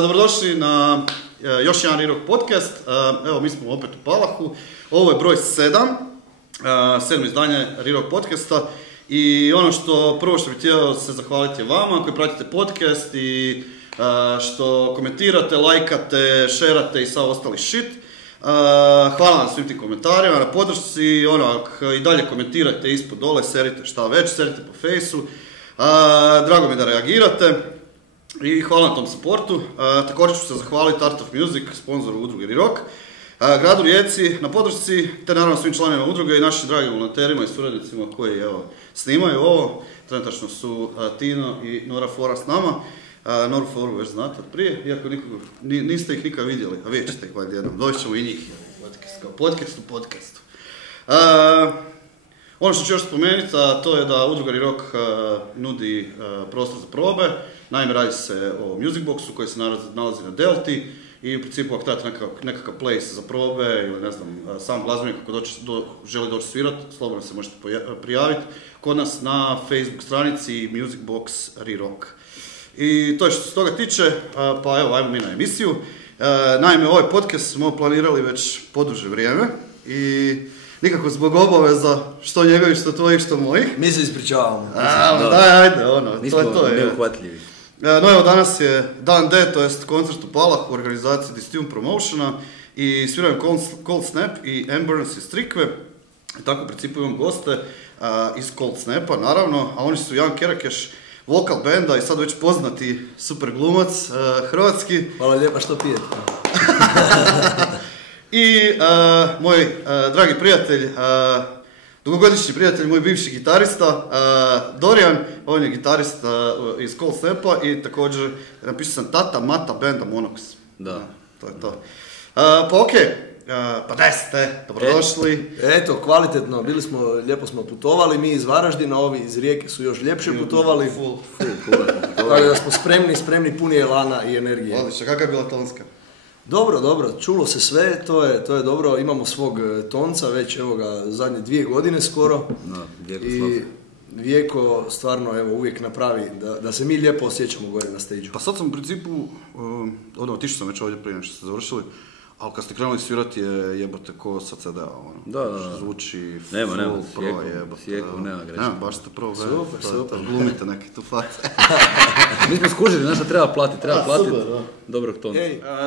Dobrodošli na još jedan Rirok podcast. Evo, mi smo opet u Palahu. Ovo je broj 7, 7 izdanje Rirok podcasta. I ono prvo što bih htio se zahvaliti vama koji pratite podcast i što komentirate, lajkate, šerate i sav ostali shit. Hvala vam svim tim komentarima, na podršci, i dalje komentirajte ispod dole, serite šta već, serite po fejsu. Drago mi da reagirate i hvala na tom supportu. Također ću se zahvaliti Art of Music, sponzoru udruge Rirok, gradu Rijeci na podršci, te naravno svim članovima udruge i našim dragim volonterima i suradnicima koji snimaju ovo. Trenutačno su Tino i Nora Fora s nama. Noru Foru već znate od prije, iako niste ih nikad vidjeli, a vidjet ćete ih valjda jednom, doći ćemo i njih podcastu. Ono što ću još spomenuti, to je da udruga Rirok nudi prostor za probe. Naime, radi se o Music Boxu koji se nalazi na Delti i u principu ako trebate nekakav place za probe ili ne znam, sam glazbenik ako želi doći svirat, slobodno se možete prijaviti kod nas na Facebook stranici Music Box Rirok. I to je što se toga tiče, pa evo, ajmo mi na emisiju. Naime, ovaj podcast smo planirali već poduže vrijeme i nikako zbog obaveza, što njegovih, što tvojih, što mojih. Mi se ispričavamo. Ajde, nismo to je. Neuhvatljivi. No evo, danas je dan D, to jest koncert u Palahu u organizaciji Distinct Promotiona i sviraju Cold Snap i Embers iz Trikve. I tako u principu imam goste iz Cold Snapa, naravno, a oni su Jan Kerakeš, vokal benda i sad već poznati super glumac, hrvatski. Hvala lijepa, što pijete? I moj dragi prijatelj, dugogodišnji prijatelj, moj bivši gitarista, Dorijan, on je gitarist iz Cold Snapa i također napisao sam Tata Mata benda Monox. Da. To je to. Pa okej. Pa da ste, dobrodošli. Eto, kvalitetno, lijepo smo putovali, mi iz Varaždina, ovi iz Rijeke su još ljepše putovali. Full. Tako da smo spremni, puni elana i energije. Odlično, kakva je bila tonska? Dobro, čulo se sve, to je dobro, imamo svog tonca već, evo ga, zadnje 2 godine skoro. I Vijeko stvarno uvijek napravi da se mi lijepo osjećamo gore na stage-u. Pa sad sam u principu, otišao sam već ovdje prije što ste završili, ali kad ste krenuli svirati je jebote ko sa CD-a, Da. Zvuči nema, sjeku, nema greće. Nema, baš ste prvo Super. Glumite neki tu face. Mi smo skužili, nešto treba platiti dobrog tonca.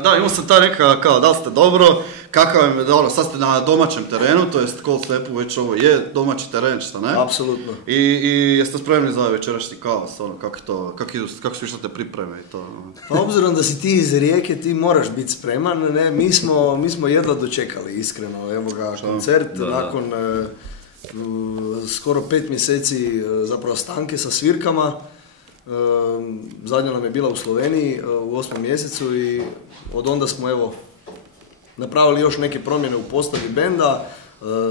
Da, imao sam ta neka, kao, da li ste dobro, kakav je, sad ste na domaćem terenu, to jest Cold Snapu već ovo je domaći teren, šta ne? Apsolutno. I jeste spremni za večerašnji kaos, kako su išle te pripreme i to? Pa obzirom da si ti iz Rijeke, ti moraš biti spreman, ne, mi smo jedva dočekali, iskreno, evo ga, koncert, nakon skoro 5 mjeseci zapravo stanke sa svirkama. Zadnja nam je bila u Sloveniji u 8. mjesecu i od onda smo napravili još neke promjene u postavi benda,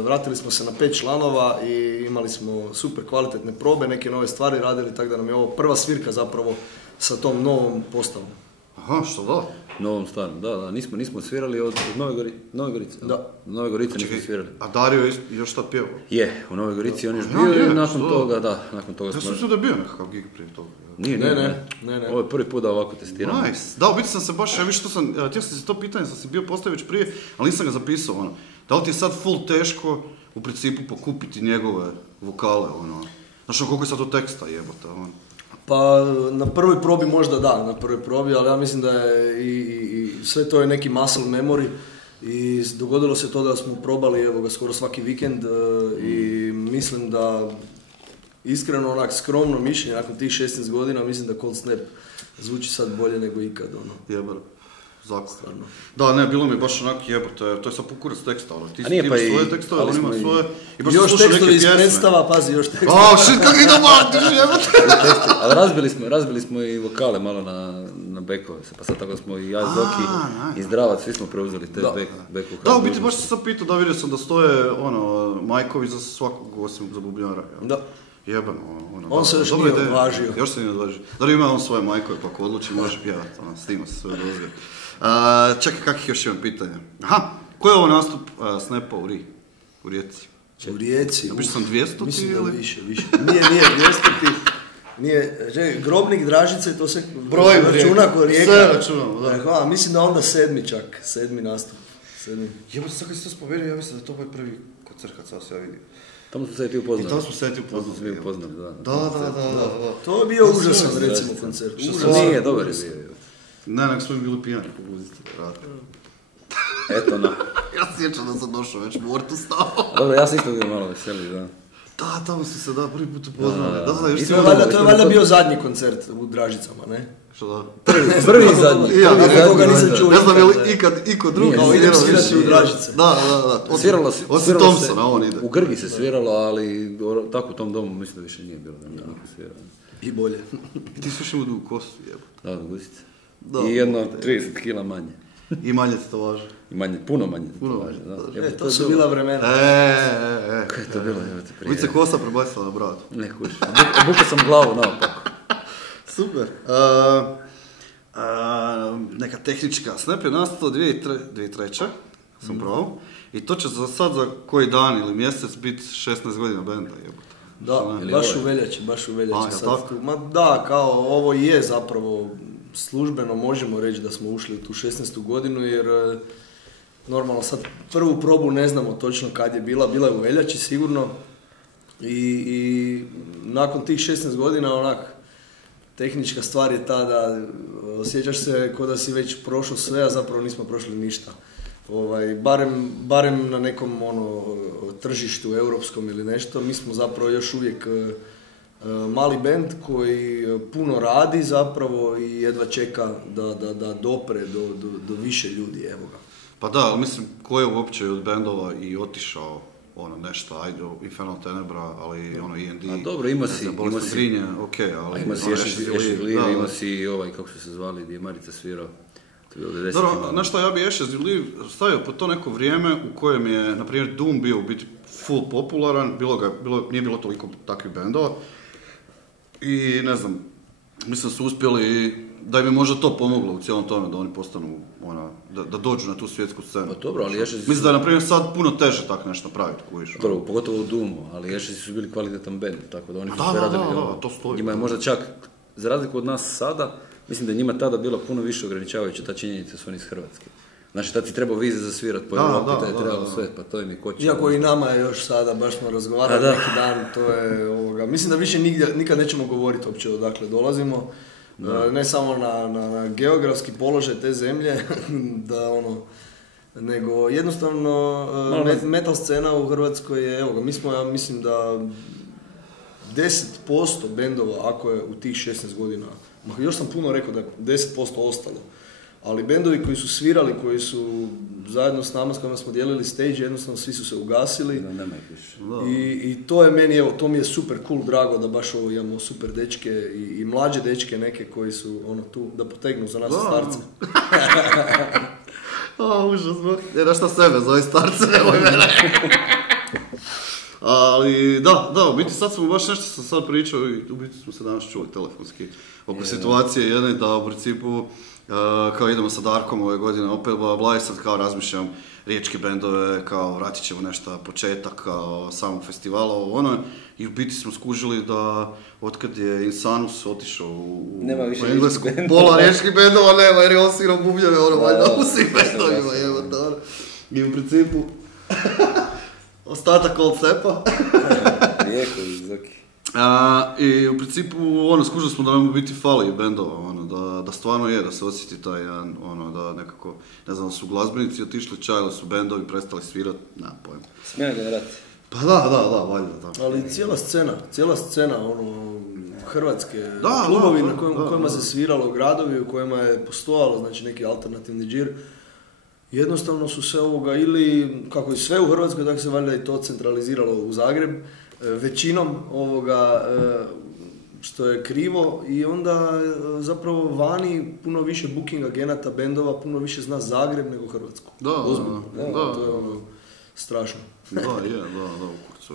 vratili smo se na 5 članova i imali smo super kvalitetne probe, neke nove stvari radili, tako da nam je ovo prva svirka zapravo sa tom novom postavom. Aha, što da? Novom stvarno, da, nismo svirali od Nove Gorice. Da. Nove Gorice nismo svirali. A Dario je još tad pjevao? Je, u Novoj Gorici on još bio i nakon toga smo... Ja sam da je bio nekakav gig prije toga. Ne. Ovo je prvi put da ovako testiramo. Nice. Da, u biti sam se baš, htio sam se to pitanje, sam se bio postavio već prije, ali nisam ga zapisao, Da li ti je sad full teško u principu pokupiti njegove vokale, Znaš, koliko je sad to teksta jebote, Pa na prvoj probi možda da, ali ja mislim da je i sve to je neki muscle memory i dogodilo se to da smo probali skoro svaki vikend i mislim da iskreno skromno mišljenje nakon tih 16 godina mislim da Cold Snap zvuči sad bolje nego ikad. Jebar. Zakon. Da, ne, bilo mi baš onako jebote, to je sad pokurac teksta, Ti imaš svoje tekstove, on ima svoje... Još tekstovi iz predstava, pazi, još tekstovi. Shit, kak ih dobar, jebote! Ali razbili smo i vokale malo na bekove, pa sad tako smo i ja, Zoki i Zdravac, svi smo preuzeli te bekove. Da, u biti baš sam pitao da vidio sam da stoje, majkovi za svakog osim za bubnjara. Da. Jebano, on se još nije odvažio. Još se nije odvažio. Da li ima on svoje majkove, pa ako odluči može pjevati, snima se sve dozve. Čekaj, kakvih još imam pitanja? Aha, ko je ovo nastup Snapa u Rijeci? U Rijeci? Ja biš sam 200 mislim ili? Mislim da više. Nije 200 Nije, Grobnik Dražice, to se Broj računa ko Rijeka. Sve računamo, da. Hvala, mislim da onda 7. čak, 7. nastup. 7. Jebo, sad kad si to spomenuo, ja mislim da je to moj prvi koncert kad sam se ja vidio. Tamo smo se ti upoznali. I tamo smo se ti Tamo smo se upoznali. upoznali, da. Da. To je bio užasan, recimo, koncert. Nije, dobar je bio. Ne, nego smo bili pijani po guzici. Eto, no. Ja sjećam da sam došao već mortu stao. Dobro, ja sam isto bio malo veseli, da. Da, tamo si se prvi put upoznali. Da, još I si to je valjda bio zadnji koncert u Dražicama, ne? Što da? Prvi i zadnji. Ja, Nekoga nisam čuo. ne znam je li ikad iko drugi Nije, idem svirao svirati više. u Dražice. Da. Sviralo se. Osim Thompsona, on ide. U Grgi se sviralo, ali tako u tom domu mislim da više nije bilo da niko svirao. I bolje. Ti si još imao dugu kosu, jebo. Da, guzice. Da. I jedno 30 kila manje. I manje ti to važi. I manje, puno manje. Puno važi, da. manje. Jebote, To su bila vremena. Kako je to bilo, evo te prije. Vidi se kosa prebacila na bradu. Ne kuš. Obukao sam glavu naopako. Super. Neka tehnička. Snap je nastao 2003. Sam pravo. I to će za sad, za koji dan ili mjesec, biti 16 godina benda, jebote. Da, Ili baš ovaj? u veljači A, sad tako? tu. Ma da, kao ovo je zapravo službeno možemo reći da smo ušli u tu 16. godinu jer normalno sad prvu probu ne znamo točno kad je bila je u veljači sigurno i nakon tih 16 godina onak tehnička stvar je ta da osjećaš se kao da si već prošao sve, a zapravo nismo prošli ništa. Barem na nekom tržištu europskom ili nešto, mi smo zapravo još uvijek mali bend koji puno radi zapravo i jedva čeka da dopre do više ljudi, evo ga. Pa da, ali mislim, ko je uopće od bendova i otišao nešto, ajde, Infernal Tenebra, ali E&D. A dobro, ima si Grinje, okej, ali... ima si Ashes Live, ima si ovaj, kako su se zvali, gdje je Marica svirao. To je bilo 90. Dobro, znaš šta, ja bi Ashes Live stavio po to neko vrijeme u kojem je, na primjer, Doom bio u biti full popularan, nije bilo toliko takvih bendova. I ne znam, mislim da su uspjeli, da im je možda to pomoglo u cijelom tome, da oni postanu, da dođu na tu svjetsku scenu. Pa dobro, ali Ashes... Mislim da je, na primjer, sad puno teže tako nešto napraviti, kojiš. Dobro, pogotovo u Doomu, ali Ashes su bili kvalitetan band, tako da oni su sve radili. Da, to stoji. Njima je možda čak, za razliku od nas sada, mislim da je njima tada bilo puno više ograničavajuća ta činjenica su oni iz Hrvatske. Znači, tad ti trebao vize za svirat po Europi, da je trebalo sve, pa to im je kočilo. Iako i nama je još sada, baš smo razgovarali neki dan, to je, mislim da više nikad nećemo govoriti uopće odakle dolazimo, ne samo na geografski položaj te zemlje, nego jednostavno metal scena u Hrvatskoj je, evo ga, mi smo, ja mislim da 10% bendova, ako je u tih 16 godina, još sam puno rekao da je 10% ostalo, ali bendovi koji su svirali, koji su zajedno s nama, s kojima smo dijelili stage, jednostavno svi su se ugasili. Da, nema ih više. I to je meni, evo, to mi je super cool, drago da baš ovo imamo super dečke i mlađe dečke neke koji su tu da potegnu za nas starce. Užas, jer šta sebe zove starce, nemoj mene. Ali da, u biti sad smo baš nešto sam sad pričao i u biti smo se danas čuli telefonski oko situacije jedne da u principu kao idemo sa Darkom ove godine opet bla i sad kao razmišljam riječke bendove, kao vratit ćemo nešto početak kao samog festivala i u biti smo skužili da otkad je Insanus otišao u Englesku, pola riječkih bendova nema jer je on svirao bubnjeve valjda u svim bendovima i u principu ostatak Old Sepa. Rijeko iz Zoki. I u principu skužili smo da nam u biti fali bendova, da stvarno je, da se osjeti taj jedan, da nekako, ne znam, su glazbenici otišli čaj ili su bendovi prestali svirati, nema pojma. Smjena generacija. Pa da, valjda, da. Ali cijela scena, Hrvatske, klubovi na kojima se sviralo, gradovi u kojima je postojalo, znači neki alternativni džir, jednostavno su se ili, kako i sve u Hrvatskoj, tako se valjda i to centraliziralo u Zagreb, većinom što je krivo i onda zapravo vani puno više booking agenata, bendova, puno više zna Zagreb nego Hrvatsku. Da. To je strašno. Da, u kurcu,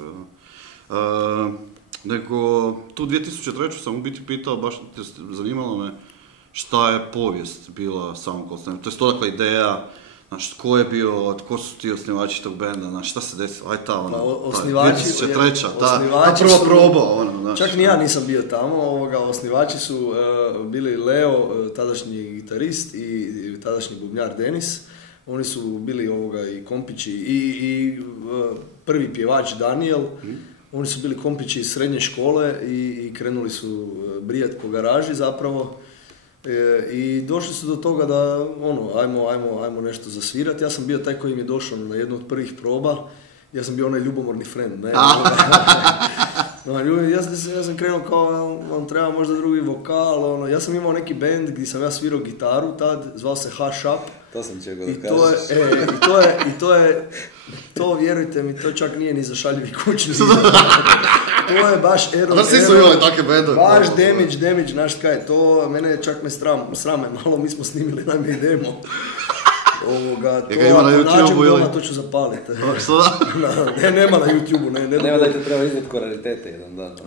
nego, tu 2003. sam u biti pitao, baš zanimalo me šta je povijest bila samog konstanta. To je odakle ideja Znaš, tko su ti osnivači tog benda, znaš, šta se desilo, aj ta, ono, osnivači, 2003. Ta prva proba, ono, znaš. Čak ni ja nisam bio tamo, osnivači su bili Leo, tadašnji gitarist, i tadašnji bubnjar Denis. Oni su bili i kompići i prvi pjevač Daniel. Oni su bili kompići iz srednje škole i krenuli su brijat po garaži zapravo. I došli su do toga da ajmo nešto zasvirati. Ja sam bio taj koji im je došao na jednu od prvih proba. Ja sam bio onaj ljubomorni friend, ne? Ja sam krenuo kao, on treba možda drugi vokal, ja sam imao neki band gdje sam ja svirao gitaru tad, zvao se Hush Up. To sam čekao da kažeš. To vjerujte mi, to čak nije ni za šaljivi kućni. To je baš error, baš damage, znaš kaj, to mene čak me srame malo, mi smo snimili najme demo. To ako nađem doma, to ću zapaliti. Nema na YouTube-u. Nema da te treba izvjeti ko raritete jedan dan.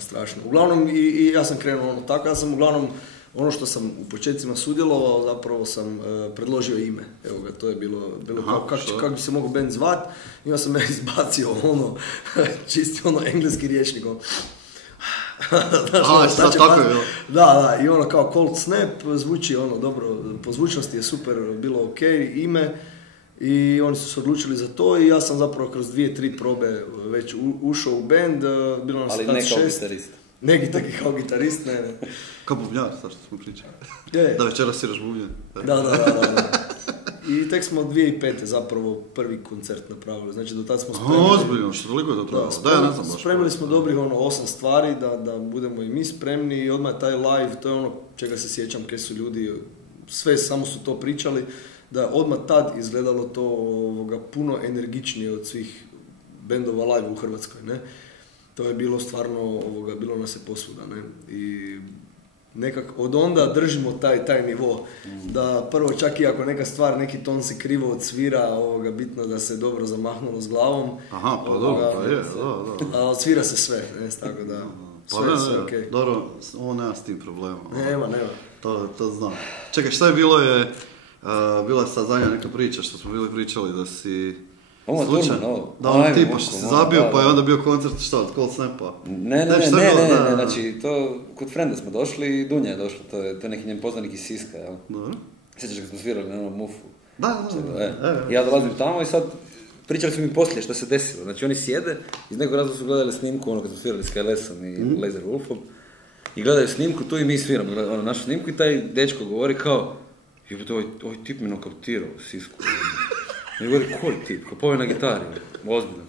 Strašno. Uglavnom, i ja sam krenuo tako, ja sam uglavnom, ono što sam u početcima sudjelovao, zapravo sam predložio ime. Evo ga, to je bilo kako bi se mogao band zvat. I onda sam ja izbacio čisti engleski rječnik. Da, i ono kao Cold Snap, zvuči dobro, po zvučnosti je super, bilo ok, ime, i oni su se odlučili za to i ja sam zapravo kroz 2-3 probe već ušao u band, bilo nas ali ne kao gitarist. Neki taki kao gitarist, ne. Kao bubnjar, sad što smo pričali. Da, večeras sviraš bubnjar. Da. I tek smo 2005. zapravo prvi koncert napravili, znači do tada smo spremili. Ozbiljno, što toliko je to trebalo? Spremili smo dobrih 8 stvari da budemo i mi spremni i odmah taj live, to je ono čega se sjećam kaj su ljudi, sve samo su to pričali, da odmah tad izgledalo to puno energičnije od svih bendova live u Hrvatskoj, ne? To je bilo stvarno, bilo nas je posvuda, ne? I nekako od onda držimo taj nivo, da prvo čak i ako neka stvar, neki ton se krivo odsvira, bitno da se dobro zamahnulo s glavom. Aha, pa dobro, pa je, da. A odsvira se sve, tako da sve okej. Dobro, ovo nema s tim problema. Nema. To znam. Čekaj, šta je bilo bila je sad zadnja neka priča što smo bili pričali da si... Da on tipa što si zabio, pa je onda bio koncert šta, od Cold Snapa? Ne, znači to kod frenda smo došli i Dunja je došla, to je neki njen poznanik iz Siska, jel? Dobro. Sjećaš kad smo svirali na onom mufu? Da. Ja dolazim tamo i sad pričali su mi poslije što se desilo, znači oni sjede, iz nekog razloga su gledali snimku, kad smo svirali s KLS-om i Laser Wolfom, i gledaju snimku tu i mi sviramo, našu snimku i taj dečko govori kao, ovaj tip me nokautirao u Sisku. I govori, koji tip? Kao povije na gitari, ozbiljno,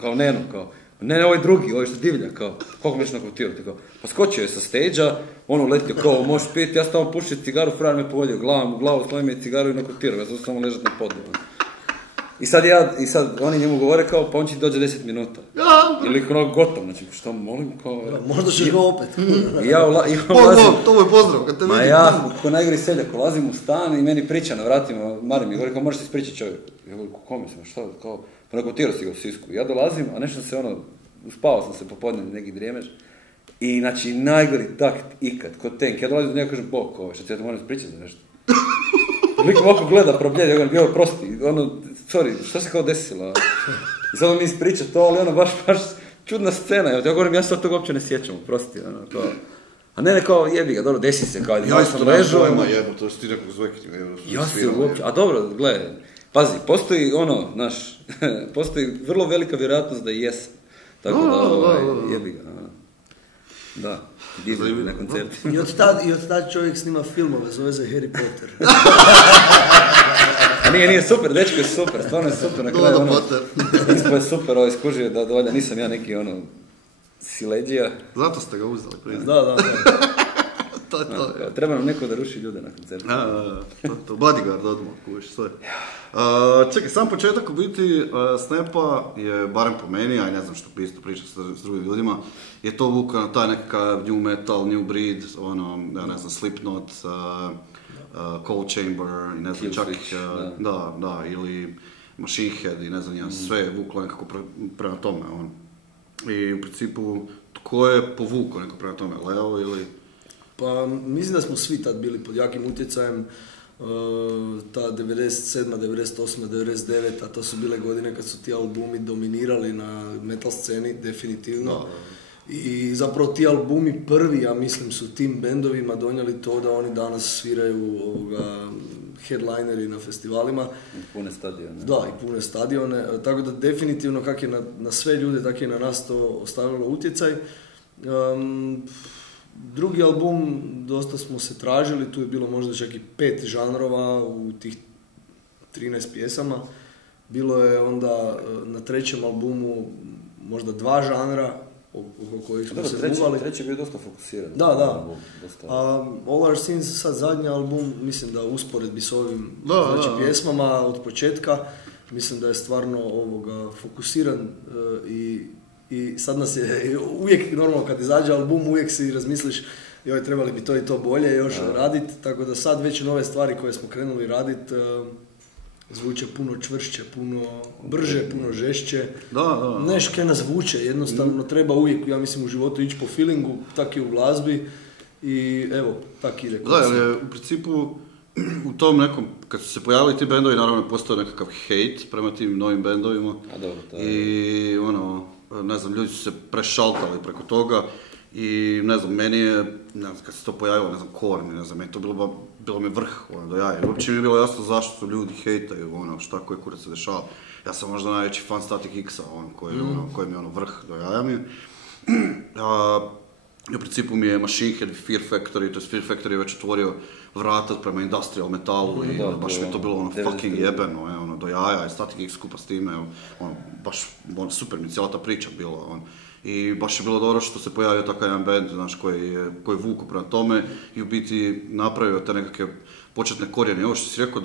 kao Neno, kao, ne, ovaj drugi, ovaj što divlja, kao, koliko mi još nokautirati, kao, pa skočio je sa stage-a, uletio, kao, možeš piti, ja sam tamo pušio cigaru, frajer me povodio glavu, slovim je cigaru i nokautirao, ja sam samo ležati na podu. I sad oni njemu govore kao, pa on će dođe 10 minuta. Ili gotov, znači, što molim, kao... Možda ćeš ga opet. To mu je pozdrav, kad te vidim. Ja, ko najgori seljak, ulazim u stan i meni priča na vratima, Mari mi govori, kao, možeš se ispričati čovjek. Ja govorim, kome sam, šta, kao, pa nokautirao si ga u Sisku. Ja dolazim, a nešto se uspavao sam se popodne neki drijemež. I, znači, najgori takt ikad, kod Tank. Ja dolazim do njega, kažem, bok, što ti ja to moram ispričati za nešto. Lik ovako gleda, probljelja, bio prosti, sorry, što se kao desilo? I sad on mi ispriča to, ali baš čudna scena, ja govorim, ja se od toga uopće ne sjećam, prosti, kao... A ne kao, jebi ga, dobro, desi se, kao, ja sam ležao... to si ti nekog zvekinju, ja si uopće, a dobro, gledaj, pazi, postoji postoji vrlo velika vjerojatnost da i jesam, tako da, jebi ga, da, divlji na koncerti. I od tad čovjek snima filmove, zove se Harry Potter. A nije super, dečko je super, stvarno je super, na kraju ispo je super, iskužio da dovolja, nisam ja neki sileđija. Zato ste ga uzeli prije. Da. Treba nam neko da ruši ljude na koncertu. To bodyguard odmah, kuviš sve. Čekaj, sam početak u biti Snapa je, barem po meni, a ne znam što bi isto pričao s drugim ljudima, je to vuka na taj nekakav new metal, new breed, ja ne znam, Slipknot, Cold Chamber i ne znam, čak da, ili Machine Head i ne znam, ja, sve je vuklo nekako prema tome. I u principu, tko je povukao nekako prema tome, Leo ili... Pa mislim da smo svi tad bili pod jakim utjecajem. Ta 97., 98., 99., a to su bile godine kad su ti albumi dominirali na metal sceni, definitivno. I zapravo ti albumi prvi, ja mislim, su tim bendovima donijeli to da oni danas sviraju headlineri na festivalima. I pune stadione. Da, i pune stadione. Tako da definitivno kak je na sve ljude, tako je na nas to ostavilo utjecaj. Drugi album, dosta smo se tražili, tu je bilo možda čak i 5 žanrova u tih 13 pjesama. Bilo je onda na trećem albumu možda 2 žanra, oko kojih smo se muvali. Treći je bio dosta fokusiran. Da. All Our Sins, sad zadnji album, mislim da usporedbi s ovim pjesmama od početka, mislim da je stvarno fokusiran i sad nas je uvijek, normalno kad izađe album, uvijek si razmisliš joj, trebali bi to i to bolje još raditi, tako da sad već nove stvari koje smo krenuli raditi zvuče puno čvršće, puno brže, puno žešće. Neške nas vuče, jednostavno treba uvijek, ja mislim, u životu ići po feelingu, tak i u glazbi i evo, tak ide. Da, ali u principu u tom nekom, kad su se pojavili ti bendovi, naravno je postao nekakav hate prema tim novim bendovima. I ne znam, ljudi su se prešaltali preko toga i ne znam, meni je, ne znam, kad se to pojavilo, ne znam, Korn, ne znam, meni to bilo mi vrh, do jaja. Uopće mi je bilo jasno zašto su ljudi hejtaju, šta, koji kurac se dešava. Ja sam možda najveći fan Static X-a, koji mi je vrh, do jaja mi je. U principu mi je Machine Head, Fear Factory, to je Fear Factory već otvorio vrata prema industrial metalu i baš mi je to bilo fucking jebeno, do jaja i Static X skupa s time, baš super mi je cijela ta priča bila, i baš je bilo dobro što se pojavio takav jedan band, znaš, koji je vuku prema tome i u biti napravio te nekakve početne korijene. Ovo što si rekao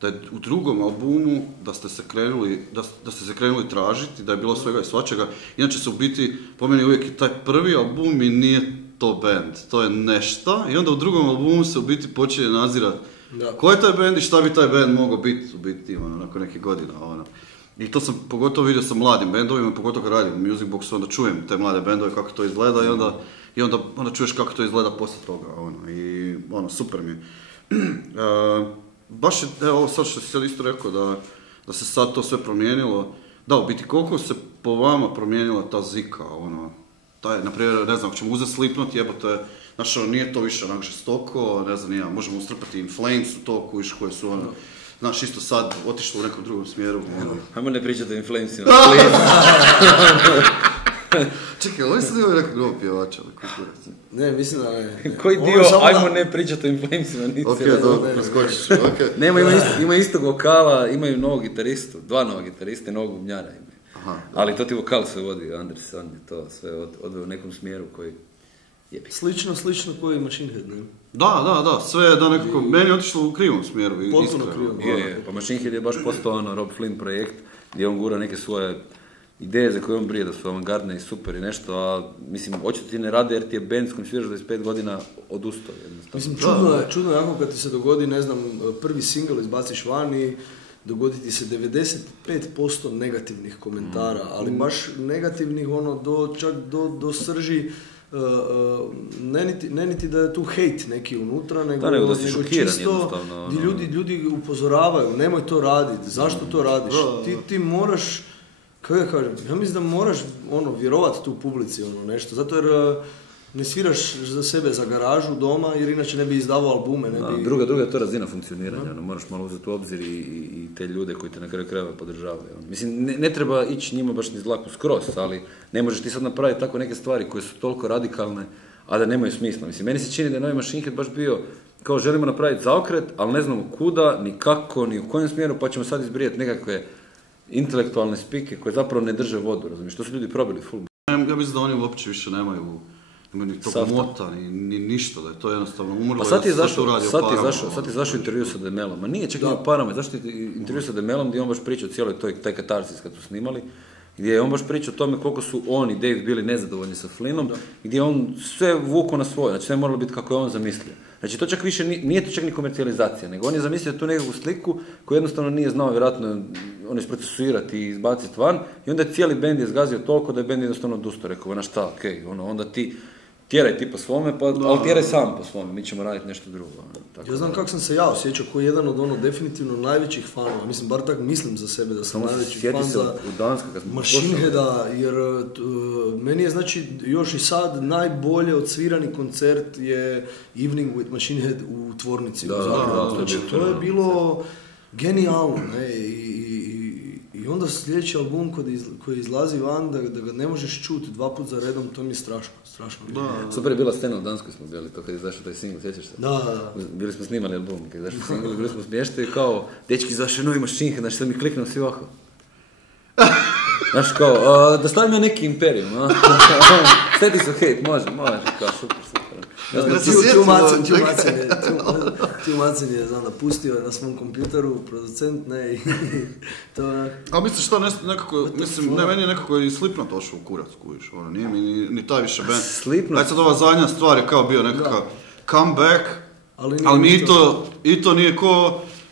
da je u drugom albumu da ste se krenuli tražiti, da je bilo svega i svačega. Inače se u biti, po meni uvijek i taj prvi album i nije to band, to je nešto. I onda u drugom albumu se u biti počinje nadzirati ko je taj band i šta bi taj band mogao biti u biti nakon nekih godina. I to sam pogotovo vidio sa mladim bendovima, pogotovo kad radim u Music Boxu, onda čujem te mlade bendove kako to izgleda i onda čuješ kako to izgleda poslije toga. I super mi je. Baš je, evo sad što si sad isto rekao da se sad to sve promijenilo. Da, u biti koliko se po vama promijenila ta zika, naprimjer, ne znam, ako ćemo uzeti Slipknot, jebote, znaš, nije to više onak žestoko, ne znam, možemo ustrpati In Flames u to, koje su, znaš, isto sad otišlo u nekom drugom smjeru. Hajmo ne pričati o In Flamesima. Čekaj, ovo sam imao nekog drugog pjevača, ali koji kurac? Ne, mislim da ne. Koji dio, ajmo ne pričati o In Flamesima, nisi. Ok, dobro, preskočiš, ok. Nema, ima istog vokala, imaju novog gitaristu, 2 novog gitariste, novog bubnjara imaju. Ali to ti vokal sve vodi, Anderson je to sve odveo u nekom smjeru koji je Slično koji Machine Head, ne? Da, sve je da nekako, meni je otišlo u krivom smjeru, potpuno krivom. Pa Machine Head je baš postao Rob Flynn projekt, gdje on gura neke svoje ideje za koje on brije, da su avangardne i super i nešto, a mislim, očito ti ne rade jer ti je band s kojim sviraš 25 godina odustao jednostavno. Mislim, čudno je jako kad ti se dogodi, ne znam, prvi single izbaciš van i dogodi ti se 95% negativnih komentara, ali baš negativnih čak do srži, ne niti da je tu hejt neki unutra, nego čisto gdje ljudi upozoravaju, nemoj to raditi, zašto to radiš, ti moraš, kako ja kažem, ja mislim da moraš vjerovati tu publici nešto, zato jer ne sviraš za sebe za garažu doma jer inače ne bi izdavao albume. Druga je to razina funkcioniranja, moraš malo uzeti u obzir i te ljude koji te na kraju krajeva podržavaju. Mislim, ne treba ići njima baš ni zlaku skroz, ali ne možeš ti sad napraviti tako neke stvari koje su toliko radikalne, a da nemaju smisla. Mislim, meni se čini da je novi Machine Head baš bio kao želimo napraviti zaokret, ali ne znamo kuda, ni kako, ni u kojem smjeru, pa ćemo sad izbrijati nekakve intelektualne spike koje zapravo ne drže vodu, razumiješ, to su ljudi probili full. Ja mislim da oni uopće više nemaju ni tog mota, ni ništa, da je to jednostavno umrlo. A sad ti je zašao intervju sa Demelom, a nije čak ni o parama, zašto je intervju sa Demelom gdje on baš pričao cijeloj taj katarsis kad su snimali, gdje je on baš pričao o tome koliko su on i Dave bili nezadovoljni sa Flynnom, gdje on sve vuko na svoje, znači sve je moralo biti kako je on zamislio. Znači to čak više nije to čak ni komercijalizacija, nego on je zamislio tu nekakvu sliku koju jednostavno nije znao vjerojatno isprocesuirati i izbaciti van i onda je cijeli bend je zgazio toliko da je bend jednostavno odustao, rekao, šta, okej, onda ti tjeraj ti po svome, ali tjeraj sam po svome, mi ćemo raditi nešto drugo. Tako Ja znam kako sam se ja osjećao, koji jedan od definitivno najvećih fanova, mislim, bar tako mislim za sebe da sam najveći fan za Machine Heada, jer meni je znači još i sad najbolje odsvirani koncert je Evening with Machine Head u tvornici. Znači, to je bilo genijalno, ne, i onda sljedeći album koji izlazi van, da ga ne možeš čuti 2 puta za redom, to mi je strašno. Super je bila scena u Danskoj smo bili, to kad je izašao taj single, sjećaš se? Da. Bili smo snimali album, kad je izašao single, bili smo smješteni kao, dečki izašao novi Machine Head, znači sad mi kliknuo svi ovako. Znaš kao, da stavim ja neki Imperium, a? Steady so hate, može, kao super. Tjumacen je, znam da pustio na svom kompjuteru, producent, ne, i to... A misliš što nekako, mislim, ne, meni je nekako i Slipknot došao u kurac, kuviš, ono, nije mi ni taj više band. Slipknot? Ajde sad ova zadnja stvar je kao bio nekakav comeback, ali mi i to nije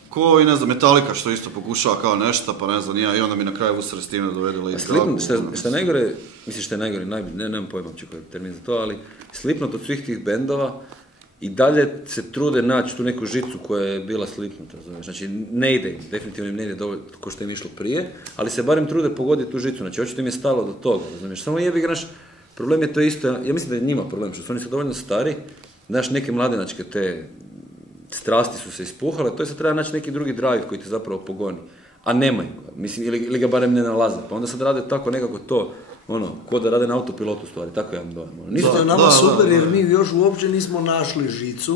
ko i ne znam, Metallica što isto pokušava kao nešto, pa ne znam, i onda mi na kraju usre s time dovedela i Slipknot, što je najgore, misliš što je najgore, nemam pojma uopće koji je termin za to, ali Slipknot od svih tih bendova i dalje se trude naći tu neku žicu koja je bila Slipknot, razumiješ, znači ne ide, definitivno im ne ide dovoljno ko što im išlo prije, ali se barem trude pogoditi tu žicu, znači očito im je stalo do toga, razumiješ, samo jebi ga naš, problem je to isto, ja mislim da je njima problem, što su oni su dovoljno stari, znaš, neke mladenačke te strasti su se ispuhale, to je sad treba naći neki drugi drive koji te zapravo pogoni, a nemaju ga, mislim, ili ga barem ne nalaze, pa onda sad rade tako nekako to, ono, ko da rade na autopilotu stvari, tako ja vam dojam. Isto je nama super jer mi još uopće nismo našli žicu,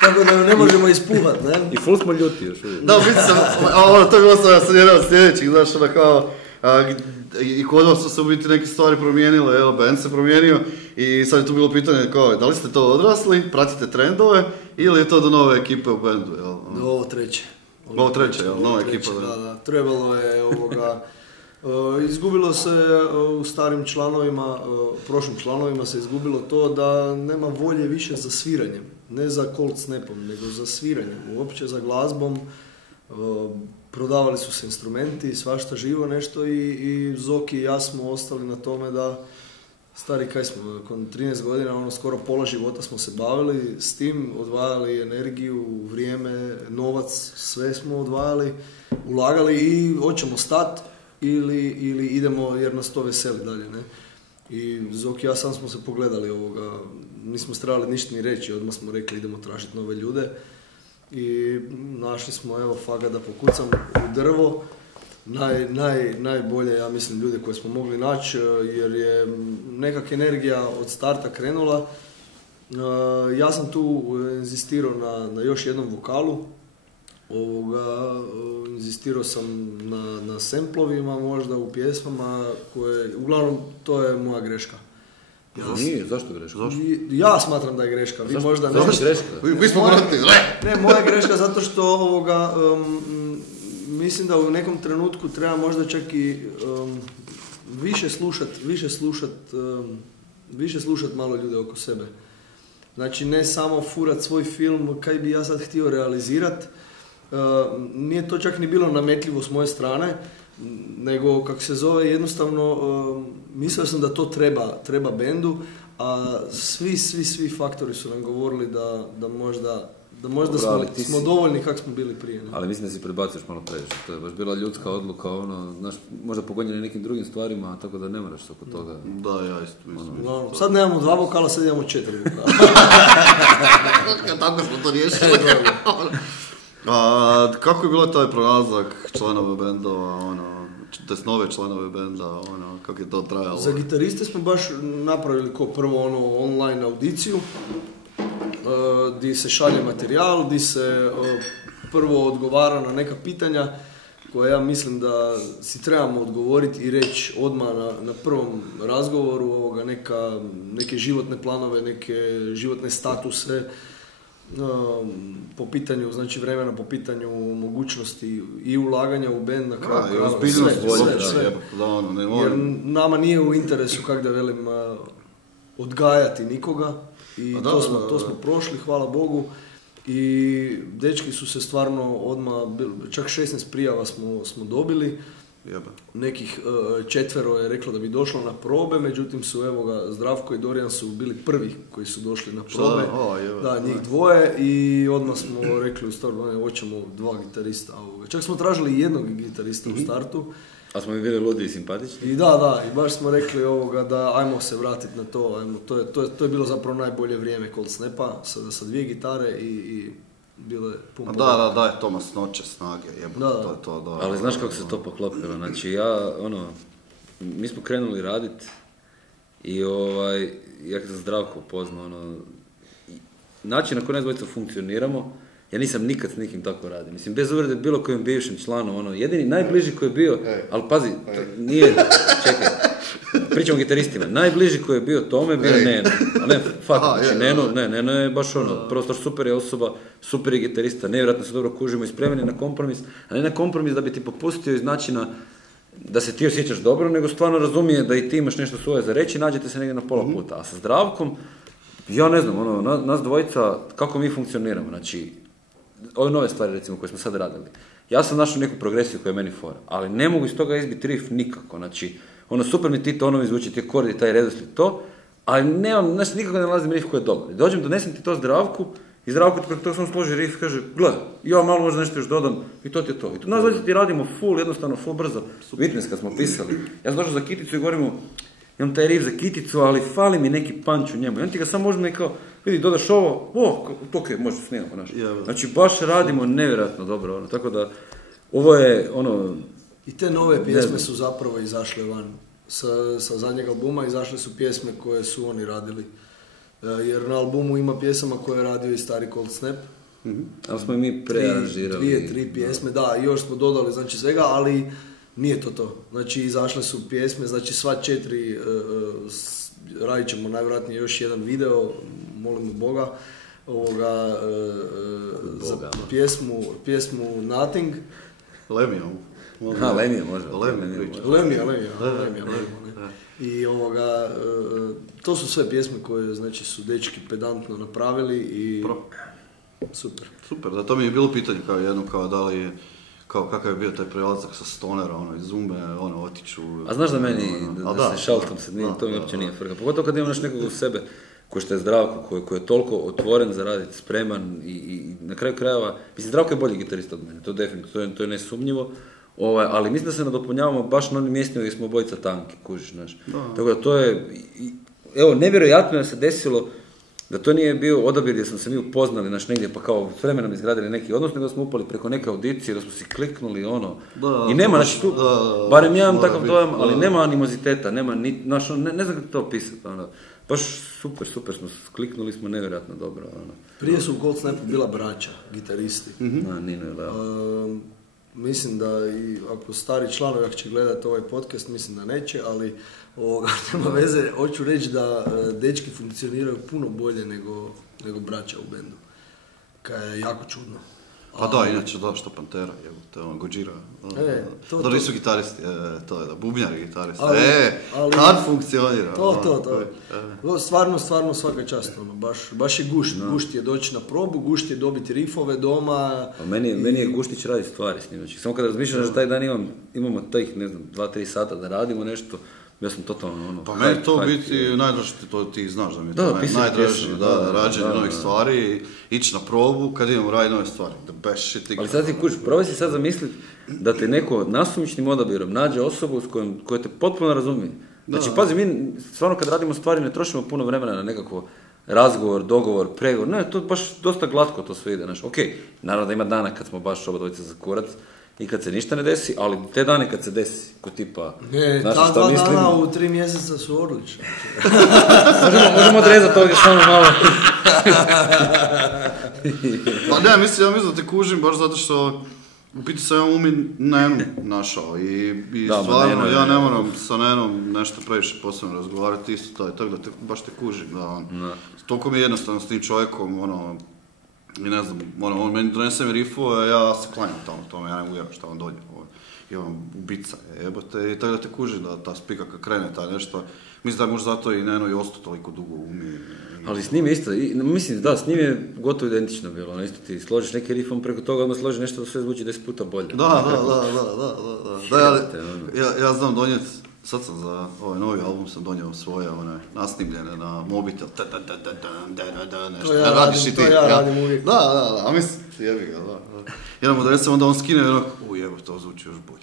tako da ne možemo ispuhat, ne? I full smo ljuti još uvijek. Da, biti sam, to je bilo sam jedan od sljedećih, znaš, ono kao, i kod vas su se u biti neke stvari promijenile, evo, band se promijenio i sad je tu bilo pitanje kao, da li ste to odrasli, pratite trendove ili je to do nove ekipe u bandu, jel? Ovo treće. Ovo treće, jel, nova ekipa. Da, trebalo je ovoga... Izgubilo se u starim članovima, prošlim članovima se izgubilo to da nema volje više za sviranjem, ne za cold snapom, nego za sviranjem, uopće za glazbom. Prodavali su se instrumenti, svašta živo nešto i Zoki i ja smo ostali na tome da, stari kaj smo, nakon 13 godina, ono skoro pola života smo se bavili s tim, odvajali energiju, vrijeme, novac, sve smo odvajali, ulagali i hoćemo stati. Ili idemo jer nas to veseli dalje, ne? I Zoki i ja sam smo se pogledali ovoga, nismo trebali ništa ni reći, odmah smo rekli idemo tražiti nove ljude i našli smo, evo, faga da pokucam u drvo, najbolje, ja mislim, ljude koje smo mogli naći jer je nekak energija od starta krenula. Ja sam tu inzistirao na još jednom vokalu, inzistirao sam na semplovima možda u pjesmama koje, uglavnom to je moja greška. Nije, zašto greška? Ja smatram da je greška, vi možda ne. Zašto greška? Mi smo vratili, ne, moja je greška zato što mislim da u nekom trenutku treba možda čak i više slušat malo ljude oko sebe. Znači ne samo furat svoj film kaj bi ja sad htio realizirat. Nije to čak ni bilo nametljivo s moje strane, nego, kako se zove, jednostavno mislio sam da to treba bendu, a svi faktori su nam govorili da možda smo dovoljni kako smo bili prije. Ne? Ali mislim da si predbaciš malo previše, to je baš bila ljudska odluka, ono, znaš, možda pogonjeni nekim drugim stvarima, tako da ne moraš oko toga. Da, ja isto mislim. No, sad nemamo 2 vokala, sad imamo 4 vokala. Tako smo to riješili. Kako je bilo taj pronalazak članova bendova, nove članove benda, kako je to trajalo? Za gitariste smo baš napravili ko prvo online audiciju, di se šalje materijal, di se prvo odgovara na neka pitanja koja ja mislim da si trebamo odgovoriti i reći odmah na prvom razgovoru, neke životne planove, neke životne statuse, po pitanju, znači vremena, po pitanju mogućnosti i ulaganja u band na kraju. Sve. Jer nama nije u interesu, kako da velim, odgajati nikoga i to smo prošli, hvala Bogu. I dečki su se stvarno odmah, čak 16 prijava smo dobili jebe. Nekih 4 je reklo da bi došlo na probe, međutim su, evo ga, Zdravko i Dorijan su bili prvi koji su došli na probe. Da, njih 2 i odmah smo rekli u startu, hoćemo 2 gitarista. Čak smo tražili jednog gitarista u startu. A smo mi bili ludi i simpatični. I da, i baš smo rekli da ajmo se vratiti na to. To je bilo zapravo najbolje vrijeme Cold Snapa, sa 2 gitare i bilo je puno. Da, je to masnoće, snage, jebo, da. To je to, da. Ali znaš kako se to poklopilo, znači mi smo krenuli raditi i ja kad sam Zdravko upoznao, način na koji nas dvojica funkcioniramo, ja nisam nikad s nikim tako radio. Mislim, bez uvrede bilo kojem bivšem članu, jedini, najbliži koji je bio, ali pazi, nije, čekaj, pričamo o gitaristima, najbliži koji je bio tome bio Neno, a ne, znači Neno je baš prvo stvar super je osoba, super je gitarista, nevjerojatno se dobro kužimo i spremni na kompromis, a ne na kompromis da bi ti popustio iz načina da se ti osjećaš dobro, nego stvarno razumije da i ti imaš nešto svoje za reći, nađete se negdje na pola puta, a sa Zdravkom, ja ne znam, nas dvojica, kako mi funkcioniramo, znači, ove nove stvari recimo koje smo sad radili, ja sam našao neku progresiju koja je meni fora, ali ne mogu iz toga izbiti riff nikako, znači, super mi ti tonovi zvuči, ti akordi, taj redoslijed to, ali nemam, znači nikako ne nalazim riff koji je dobar. Dođem, donesem ti to Zdravku i Zdravku ti preko toga sam složi riff, kaže, gledaj, ja malo možda nešto još dodam i to ti je to. I to nas dvojica ti radimo full, jednostavno full brzo. Witness kad smo pisali, ja sam došao za kiticu i govorimo, imam taj riff za kiticu, ali fali mi neki punch u njemu. I on ti ga sam možda kao, vidi, dodaš ovo, to je, možda snimamo naš. Znači baš radimo nevjerojatno dobro, tako da, ovo je, I te nove pjesme su zapravo izašle van. Sa zadnjeg albuma izašle su pjesme koje su oni radili. Jer na albumu ima pjesama koje je radio i stari Cold Snap. Ali smo i mi prearanžirali. 2-3 pjesme, da, i još smo dodali znači svega, ali nije to. Znači izašle su pjesme, znači sva 4, radit ćemo najvjerojatnije još jedan video, molimo Boga, za pjesmu Nothing. Lemija može. Lemija. I to su sve pjesme koje znači su dečki pedantno napravili i super. Super, da to mi je bilo pitanje kao da li je kakav je bio taj prelazak sa stonera, iz zumbe, otiću... A znaš da meni, da se šaltam se, to mi uopće nije frka. Pogotovo kad imaš nekog u sebe, koji što je Zdravko, koji je toliko otvoren za raditi, spreman i na kraju krajeva... Mislim, Zdravko je bolji gitarista od mene, to definitivno, to je nesumnjivo. Ali mislim da se nadopunjavamo baš na onim mjestima gdje smo obojica tanki, kužiš, znaš. Tako da to je... Evo, nevjerojatno je se desilo da to nije bio odabir gdje smo se mi upoznali, znaš, negdje pa kao s vremenom izgradili neki odnos, nego smo upali preko neke audicije, da smo si kliknuli, i nema, znači tu, barem ja imam takav dojam, ali nema animoziteta, nema, znaš, ne znam kako to opisati, baš super smo, kliknuli smo nevjerojatno dobro, Prije su u Cold Snapu bila braća, gitaristi. Nino je Leo. Mislim da i ako stari članovi ako će gledati ovaj podcast, mislim da neće, ali nema veze, hoću reći da dečki funkcioniraju puno bolje nego braća u bendu. Kaj je jako čudno. Pa da, inače što Pantera, Gojira. Da nisu gitaristi, to je da, bubnjari gitaristi. Kad funkcionira. To. Stvarno svaka čast, baš je gušt. Gušt je doći na probu, gušt je dobiti rifove doma. Pa meni je guštić raditi stvari s njim. Znači, samo kada razmišljam da taj dan imamo tih, 2-3 sata da radimo nešto, ja sam totalno Pa meni to biti najdraže, to ti znaš da mi je to najdraže, rađenje novih stvari, ići na probu kad idemo raditi nove stvari, the best shit. Ali sad ti kuć, probaj si sad zamisliti da te neko nasumičnim odabirom nađe osobu s koja te potpuno razumije. Znači, pazi, mi stvarno kad radimo stvari ne trošimo puno vremena na nekako razgovor, dogovor, pregovor, ne, to baš dosta glatko to sve ide, znaš, okej, naravno da ima dana kad smo baš oba dvojica za kurac, i kad se ništa ne desi, ali te dane kad se desi, ko tipa... ta 2 dana u 3 mjeseca su odlični. možemo odrezati ovdje samo malo. Pa ne, mislim da te kužim baš zato što u biti sam ja Nenu našao i stvarno ja ne moram sa Nenom nešto previše posebno razgovarati, isto to je tako da baš te kužim, toliko mi je jednostavno s tim čovjekom, i ne znam, on meni donese mi rifu, ja se klanjam tamo, ja ne mogu vjerati šta on donje. i on ubica je, jebote, i tako da te kuži da ta spika kad krene ta nešto, mislim da je možda zato i Neno i ostao toliko dugo u umi. Ali s njim je isto, mislim da, s njim je gotovo identično bilo, ono isto ti složiš neki riff, on preko toga odmah složi nešto da sve zvuči 10 puta bolje. Da, ja znam donijeti, sad sam za ovaj novi album sam donio svoje nasnimljene na mobitel, nešto, to ja radim uvijek. Da, a mislim, jebi ga, da. Jedan mu donesem, onda on skine i ono, jebo, to zvuči još bolje.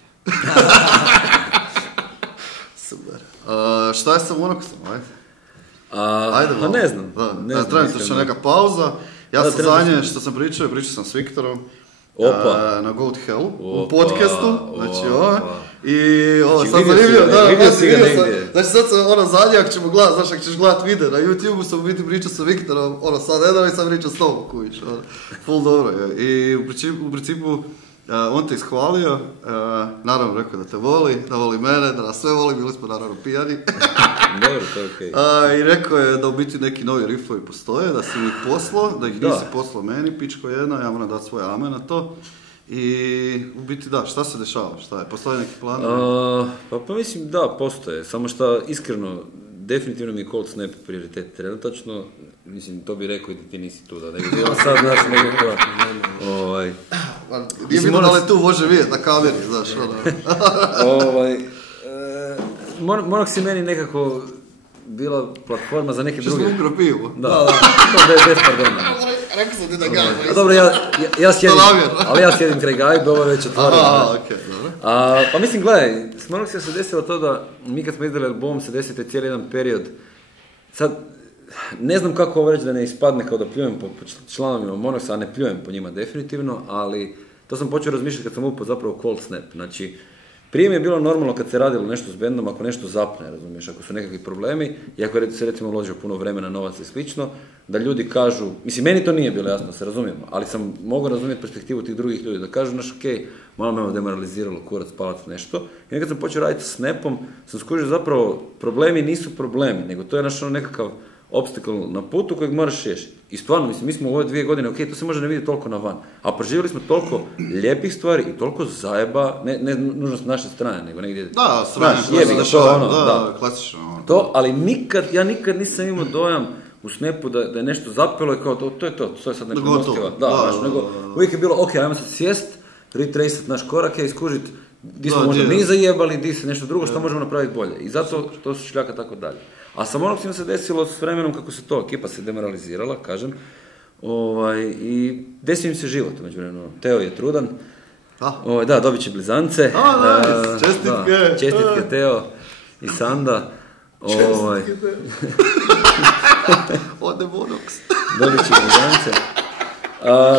Super. Šta je sa Monoxom, ajde? Ajde, pa ne znam. Trenutno neka pauza. Ja sam zadnje što sam pričao sam s Viktorom. Na Go to Hell, u podcastu, znači i sad zanimljivo, znači sad sam zadnje, ako ćemo gledat, znaš, ako ćeš gledat video na YouTube-u, sam u biti pričao sa Viktorom, sad jedno i sam pričao s tobom, kuviš, full dobro je, i u principu, on te ishvalio, naravno rekao da te voli, da voli mene, da nas sve voli, bili smo naravno pijani. Dobro, to je okej. I rekao je da u biti neki novi riffovi postoje, da si ih poslao, da ih nisi poslao meni, pičko jedna, ja moram dati svoje amen na to. I u biti da, šta se dešava, šta je, postoje neki plan? Pa mislim da, postoje, samo što iskreno, definitivno mi je Cold Snap prioritet trenutačno, mislim, to bi rekao i da ti nisi tu, da ne bi bilo sad, znaš, nego to. Nije bitno da li tu može vidjeti na kameri, znaš, Monox je meni nekako bila platforma za neke druge... Što smo pivu? Da, bez pardona. Rekao sam ti da gajba. Dobro, ja sjedim kraj gajbe, ovo je već otvoreno. Okej, dobro. Pa mislim, gledaj, s Monoxom se desilo to da mi kad smo izdali album se desio cijeli jedan period. Sad, ne znam kako ovo reći da ne ispadne kao da pljujem po članovima Monoxa, a ne pljujem po njima definitivno, ali to sam počeo razmišljati kad sam upao zapravo Cold Snap. Znači, prije mi je bilo normalno kad se radilo nešto s bendom, ako nešto zapne, razumiješ, ako su nekakvi problemi, i ako se recimo uložio puno vremena, novaca i slično, da ljudi kažu, mislim, meni to nije bilo jasno, se razumijemo, ali sam mogao razumjeti perspektivu tih drugih ljudi, da kažu, znaš, okej, malo me demoraliziralo, kurac, palac, nešto, i nekad sam počeo raditi s Snapom, sam skužio zapravo, problemi nisu problemi, nego to je naš nekakav obstacle na putu kojeg moraš riješiti. I stvarno, mislim, mi smo u ove 2 godine, to se može ne vidjeti toliko na van, a proživjeli smo toliko lijepih stvari i toliko zajeba, ne nužno s naše strane, nego negdje... Da, strane, klasično. To, ali ja nikad nisam imao dojam u Snapu da je nešto zapelo i kao to je to je sad neka Moskva. Nego uvijek je bilo, ok, ajmo sad sjest, retracet naš korake, iskužiti di smo možda mi zajebali, di se nešto drugo, što možemo napraviti bolje. I zato to su šljaka tako dalje. A sa Monoxima se desilo s vremenom kako se to, ekipa se demoralizirala, kažem, i desio im se život, među vremenom. Teo je trudan, da, dobit će blizance. Čestitke Teo i Sanda. Čestitke Teo. Ode Monox. Dobit će blizance.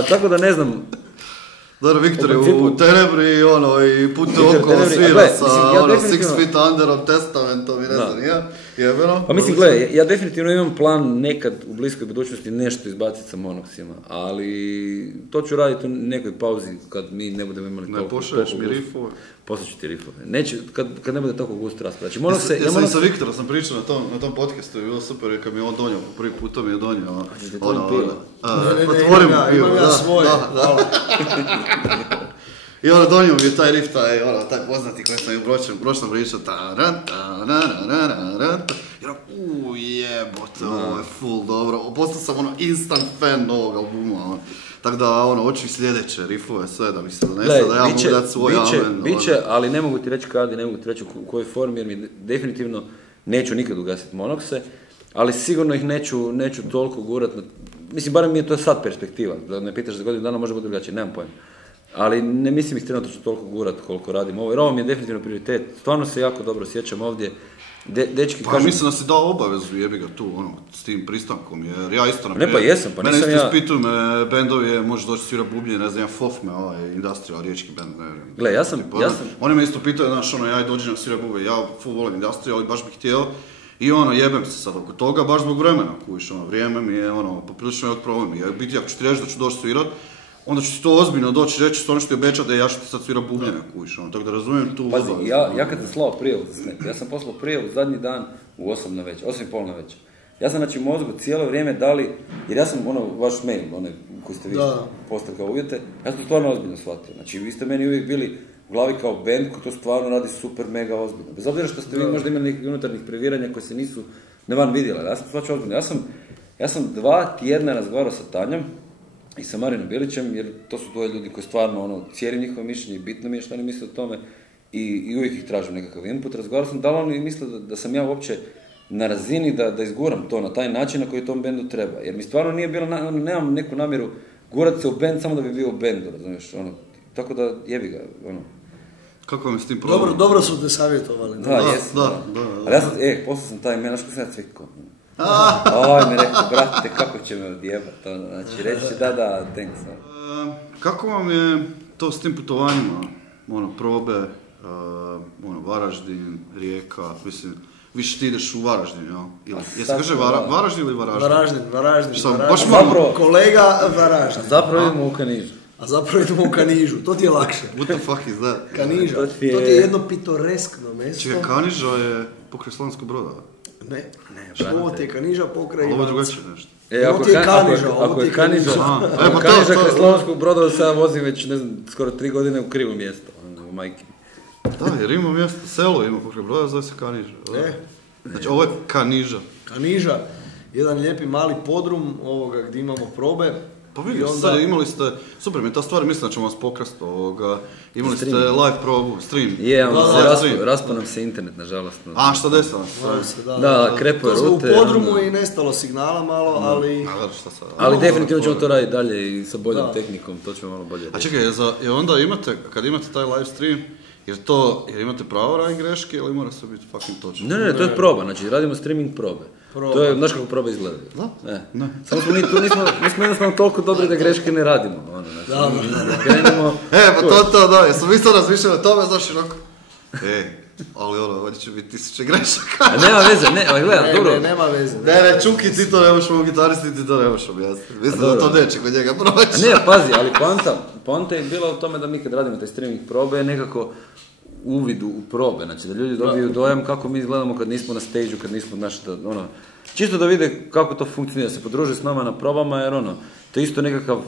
Tako da ne znam, Dobro, Viktor je u Tenebri i putuje okolo svira sa 6 Feet Underom, Testamentom i ne znam jebeno. Pa mislim, gledaj, ja definitivno imam plan nekad u bliskoj budućnosti nešto izbaciti sa Monoxima, ali to ću raditi u nekoj pauzi kad mi ne budemo imali toliko... Ne pošalješ mi rifove? Poslaću ti rifove. Neću, kad ne bude toliko gust rasprava. Ja sa Viktorom sam pričao na tom podcastu, je bilo super, jer kad mi je on donio, prvi put to mi je donio. Otvorim pivo. Imam ja svoj. I donio mi je taj riff, taj poznati koji sam i u prošlom pričao, jebote, ovo je full dobro, postao sam instant fan novog albuma, tako da hoću i sljedeće riffove, sve da mi se donese, da ja mogu dati svoj amen. Biće, ali ne mogu ti reći kad i ne mogu ti reći u kojoj formi, jer mi definitivno neću nikad ugasiti Monoxe, ali sigurno ih neću toliko gurat, mislim, barem mi je to sad perspektiva, da ne pitaš za godinu dana može biti drugačije, nemam pojma. Ali ne mislim ih trenutno toliko gurat koliko radim ovo, jer ovo mi je definitivno prioritet. Stvarno se jako dobro sjećam ovdje. Dečki kažu... mislim da si dao obavezu, jebi ga tu, s tim pristankom, jer ja isto Ne, pa jesam, pa nisam ja... Mene isto ispituju me bendovi, možeš doći svira bublje, ne znam, Fofme, Industrial, riječki bend, ne vjerujem. Gle, ja sam... Oni me isto pitaju, znaš, ja i dođem na svira bublje, ja full volim Industrial, ali baš bih htio. I jebem se sad oko toga, baš zbog vremena, kujiš, vrijeme mi je, poprilično je od problem. Ja biti, ako ću ti reći da ću doći svirat, onda ću ti to ozbiljno doći reći, stvarno što ti obećati da ja ću ti sad svira bubljene, kujiš, tako da razumijem tu... Pazi, ja kad sam slao prijavu za Snap, ja sam poslao prijavu zadnji dan u 8:30 na večer. Ja sam znači u mozgu cijelo vrijeme dali, jer ja sam vaš mail, onaj koji ste vi postavili kao uvjete, ja sam to stvarno ozbiljno shvatio. Znači vi ste meni uvijek bili u glavi kao band koji to stvarno radi super, mega ozbiljno. Bez obzira što ste vi možda imali nekih unutarnjih previranja koje se nisu ne van vidjela. Ja sam stvarno ozbiljno. Ja sam 2 tjedna razgovarao sa Tanjom i sa Marinom Bilićem, jer to su dvoje ljudi koji stvarno cijenim njihovo mišljenje i bitno mi je što oni misle o tome i uvijek ih tražim nekakav input. Razgovarao sam da li oni misle da sam ja uopće na razini da izguram to na taj način na koji tom bendu treba. Jer mi stvarno nije bilo, nemam neku namjeru gurat se u bend samo da bi bio u bendu, razumiješ, tako da jebi ga, Kako vam je s tim problem? Dobro su te savjetovali. Da. Ali ja sam, poslao sam taj ime, znaš ko sam ja cvikao. Oj, mi rekao, brate, kako će me odjebat, znači, reći da, thanks. Kako vam je to s tim putovanjima, probe, Varaždin, Rijeka, mislim, više ti ideš u Varaždin, jel? Jesi kaže Varaždin ili Varaždin? Varaždin. Zapravo, kolega Varaždin. Zapravo idemo u Kanižu. A zapravo idemo u Kanižu, to ti je lakše. What the fuck is that? Kaniža, to ti je jedno pitoreskno mjesto. Čekaj, Kaniža je pokraj Slavonskog Broda? Ne, ovo ti je Kaniža pokraj Ivanca. Ovo je drugačije nešto. Ako je Kaniža kraj Slavonskog Broda, sad vozim već, ne znam, skoro 3 godine u krivo mjesto, u majke. Da, jer ima mjesto, selo ima pokraj Broda, zove se Kaniža. Znači, ovo je Kaniža. Kaniža, jedan lijepi mali podrum ovoga gdje imamo probe. Pa vidio, sad imali ste, super mi je ta stvar, mislim da ćemo vas pokrasti imali ste live probu, stream. Raspao nam se internet, nažalost. A, šta desilo? Da, krepuje rute. To smo u podrumu i nestalo signala malo, ali... Ali definitivno ćemo to raditi dalje i sa boljom tehnikom, to ćemo malo bolje. A čekaj, onda imate, kad imate taj live stream, jer imate pravo raditi greške ili mora se biti fucking točno? Ne, to je proba, znači radimo streaming probe. To je, znaš kako probe izgledaju? Da. Samo smo mi tu, nismo jednostavno toliko dobri da greške ne radimo. Da. Krenemo... pa to, da, jesam mi sad razmišljali o tome, znaš, ali ovdje će biti 1000 grešaka. Nema veze, gledaj, dobro. Nema veze. Ne, Čuki, ti to ne možeš mogu gitaristi, ti to ne možeš objasniti. Mislim da to neće kod njega proći. Ne, pazi, ali poanta je bila u tome da mi kad radimo te streaming probe je nekako uvid u probe, znači da ljudi dobiju dojam kako mi izgledamo kad nismo na stage-u, kad nismo čisto da vide kako to funkcionira, da se podruže s nama na probama, jer to je isto nekakav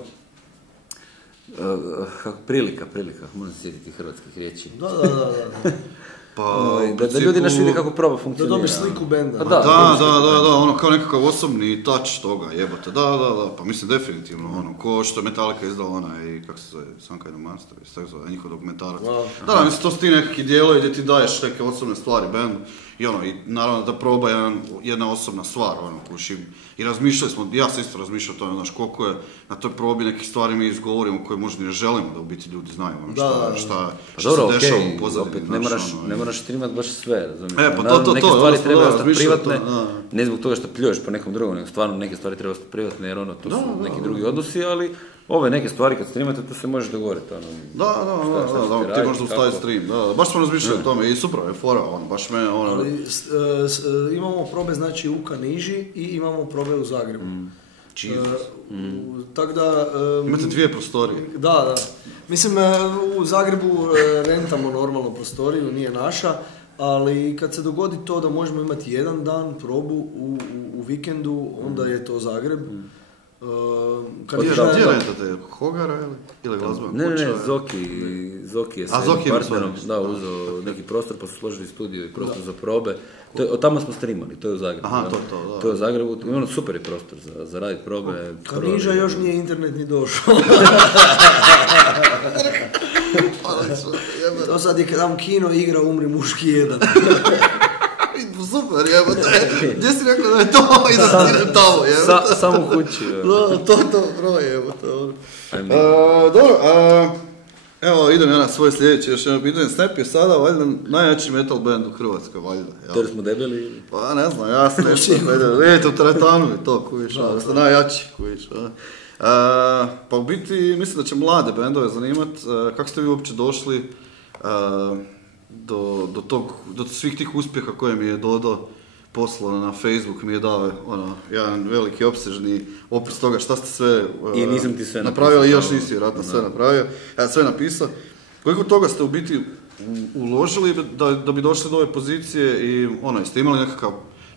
prilika, moram se sjetiti hrvatskih riječi. Da. Da ljudi naš vide kako proba funkcionira. Da dobiš sliku benda. Da, kao nekakav osobni touch toga, jebote, da, pa mislim definitivno, ko što je Metallica izdala i kako se zove, Some Kind of Monster, tako zove, njihov dokumentarac. Da, mislim, to su ti nekakvi dijelovi gdje ti daješ neke osobne stvari bendu i naravno da proba jedna osobna stvar, kuši. I razmišljali smo, ja sam isto razmišljao o tome, znaš, koliko je na toj probi nekih stvari mi izgovorimo koje možda ne želimo da u biti ljudi znaju, šta se dešava u pozadini. Ne moraš streamati baš sve, razumiješ? Neke stvari trebaju ostati privatne, ne zbog toga što pljuješ po nekom drugom, nego stvarno neke stvari trebaju ostati privatne, jer to su neki drugi odnosi, ali ove neke stvari kad streamate, to se možeš dogovoriti. Da, ti možeš ustaviti stream, baš smo razmišljali o tome i super je fora, baš mene, imamo probe, znači, u Kaniži i imamo probe u Zagrebu. Tako da... Imate 2 prostorije. Da. Mislim, u Zagrebu rentamo normalno prostoriju, nije naša, ali kad se dogodi to da možemo imati jedan dan probu u vikendu, onda je to Zagreb. Gdje rentate? Hogara ili glazbena kuća? Ne, Zoki je sa partnerom uzeo neki prostor pa su složili studio i prostor za probe. Tamo smo streamali, to je u Zagrebu. Aha, to. To je u Zagrebu, super je prostor za raditi probe. Kaniža još nije internet ni došao. To sad je kad dam kino igra Umri muški 1. Super, jebote. Gdje si rekao da je to i da ti idem tamo, jebote? Samo u kući. To, broj, jebote. Dobro, evo idem ja na svoje sljedeće, još jedno pitanje. Snap je sada valjda najjači metal band u Hrvatskoj, valjda. Jer smo debeli? Pa ne znam, ja sam nešto debeli. Vidite, u teretanu je to, kuviš, da ste najjači, kuviš. Pa u biti, mislim da će mlade bendove zanimati, kako ste vi uopće došli do svih tih uspjeha koje mi je Dodo poslao na Facebook, mi je dao jedan veliki opsežni opis toga šta ste sve napravili i još nisi vjerojatno sve napravio, sve napisao. Koliko toga ste u biti uložili da bi došli do ove pozicije i jeste imali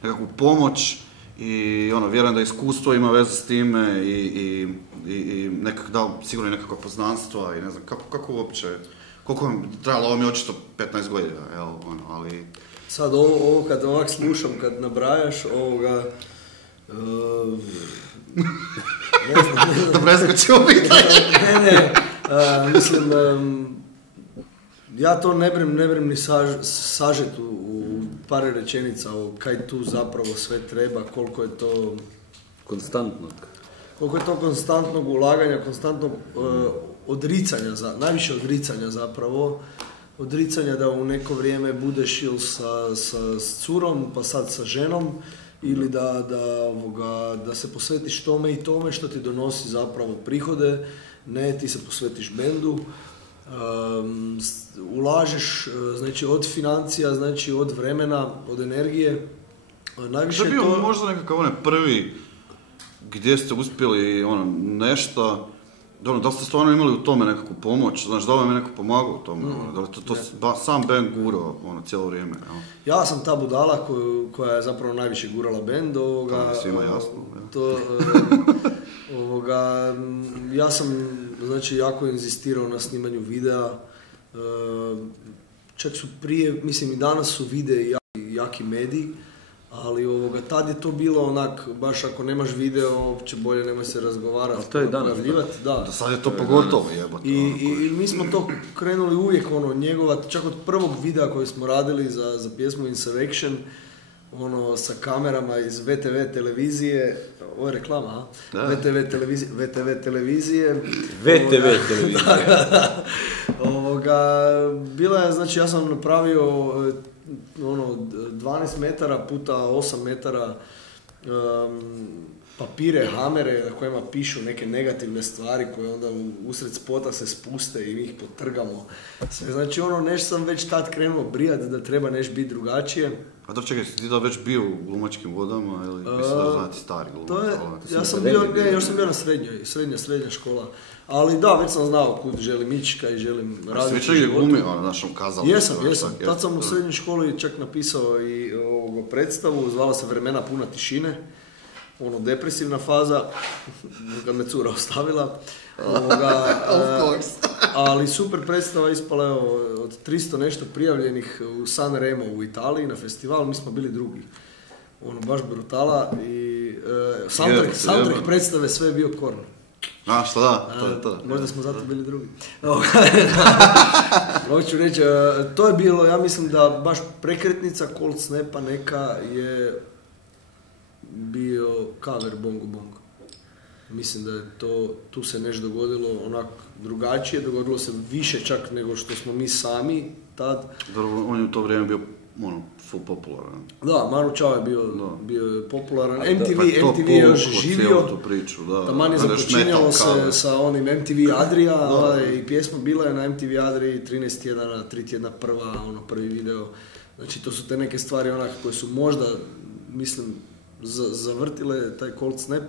nekakvu pomoć i ono, vjerujem da iskustvo ima veze s time i sigurno i nekakva poznanstva i ne znam, kako uopće, koliko vam trebalo, ovo mi je očito 15 godina, jel, ono, ali... Sad ovo kad ovak slušam, kad nabrajaš ovoga... ne znam. Da preskočimo pitanje. Ne, mislim, ja to ne brem ni sažet u par rečenica o kaj tu zapravo sve treba, koliko je to... Konstantnog. Koliko je to konstantnog ulaganja, konstantnog odricanja, najviše odricanja zapravo. Odricanja da u neko vrijeme budeš ili sa curom, pa sad sa ženom, ili da se posvetiš tome i tome što ti donosi zapravo prihode, ne ti se posvetiš bendu. Ulažeš, znači od financija, znači od vremena, od energije. Najviše to je bio možda nekakav onaj prvi gdje ste uspjeli nešto, da ste stvarno imali u tome nekakvu pomoć, znaš, da vam je neko pomagao u tome, sam band gurao cijelo vrijeme. Ja sam ta budala koja je zapravo najviše gurala band ovoga. To svima jasno. Ja sam, znači, jako inzistirao na snimanju videa, čak su prije, mislim i danas su videi jaki mediji, ali tad je to bilo onak, baš ako nemaš video, uopće bolje nemoj se razgovarati. Ali to je danas. Da. Sad je to pogotovo jebote. I mi smo to krenuli uvijek njegovat, čak od prvog videa koji smo radili za pjesmu Insurrection, sa kamerama iz VTV televizije, ovo je reklama, VTV televizije. VTV televizije. Bila je, znači, ja sam napravio 12 metara puta 8 metara papire, hamere na kojima pišu neke negativne stvari koje onda usred spota se spuste i mi ih potrgamo. Sve, znači nešto sam već tad krenuo brijat da treba nešto biti drugačije. A dobro, čekaj, si ti da već bio u glumačkim vodama ili mislim da znati stari glumac? Ja sam bio, još sam bio na srednja škola. Ali da, već sam znao kud želim ići, kaj želim raditi. Svi čak je glumio na našom kazalištu. Jesam. Tad sam u srednjoj školi čak napisao i predstavu, zvala se Vremena puna tišine. Depresivna faza, kad me cura ostavila. Ali super predstava ispala je od 300 nešto prijavljenih u San Remo u Italiji na festivalu, mi smo bili drugi. Baš brutala i soundtrack predstave sve je bio Korn. A, što da, to je to. Možda smo zato bili drugi. Hoću reći, to je bilo, ja mislim da baš prekretnica Cold Snapa neka je bio cover Bongo Bongo. Mislim da je tu se nešto dogodilo onak drugačije, dogodilo se više čak nego što smo mi sami tad. Dobro, on je u to vrijeme bio full popularan. Da, Manu Chao je bio popularan. MTV je još živio. Tu priču, da. Taman je započinjalo se sa onim MTV Adria i pjesma bila je na MTV Adriji 13 tjedana, 3 tjedna prvi video. Znači to su te neke stvari onak koje su možda, mislim, zavrtile taj Cold Snap.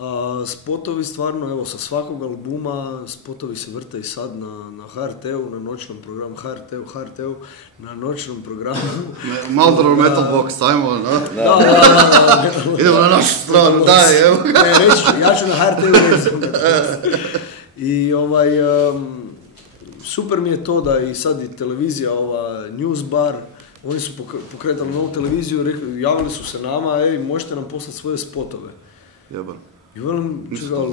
A spotovi stvarno, evo, sa svakog albuma spotovi se vrte i sad na HRT-u, na noćnom programu HRT-u, na noćnom programu. Malo Metal Box, ajmo, da? Idemo na našu stranu, daj, evo. Reći ću, ja ću na HRT-u reći. I super mi je to da i sad i televizija, News Bar, oni su pokretali novu televiziju, javili su se nama, možete nam poslati svoje spotove. Jebar. I velim,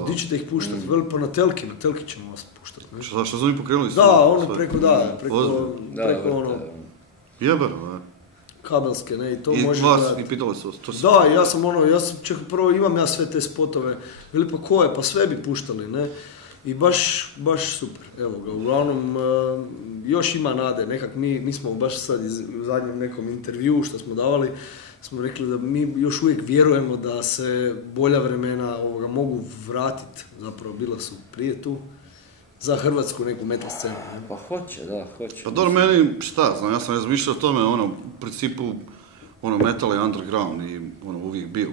gdje ćete ih puštati? Velim, pa na Telki ćemo vas puštati. Što su oni pokrenuli? Da, preko Jebar, kabelske, ne, i to može može gledati. I pitali su vas? Da, ja sam čekaj, prvo imam ja sve te spotove. Veli, pa koje? Pa sve bi puštali, ne. I baš super, evo ga, uglavnom, još ima nade, nekak mi smo baš sad u zadnjem nekom intervjuu što smo davali, smo rekli da mi još uvijek vjerujemo da se bolja vremena mogu vratiti, zapravo bila su prije tu, za hrvatsku neku metal scenu. Ne? Pa hoće. Pa dobro, meni, šta znam, ja sam razmišljao o tome, u principu, ono, metal je underground i ono, uvijek bio.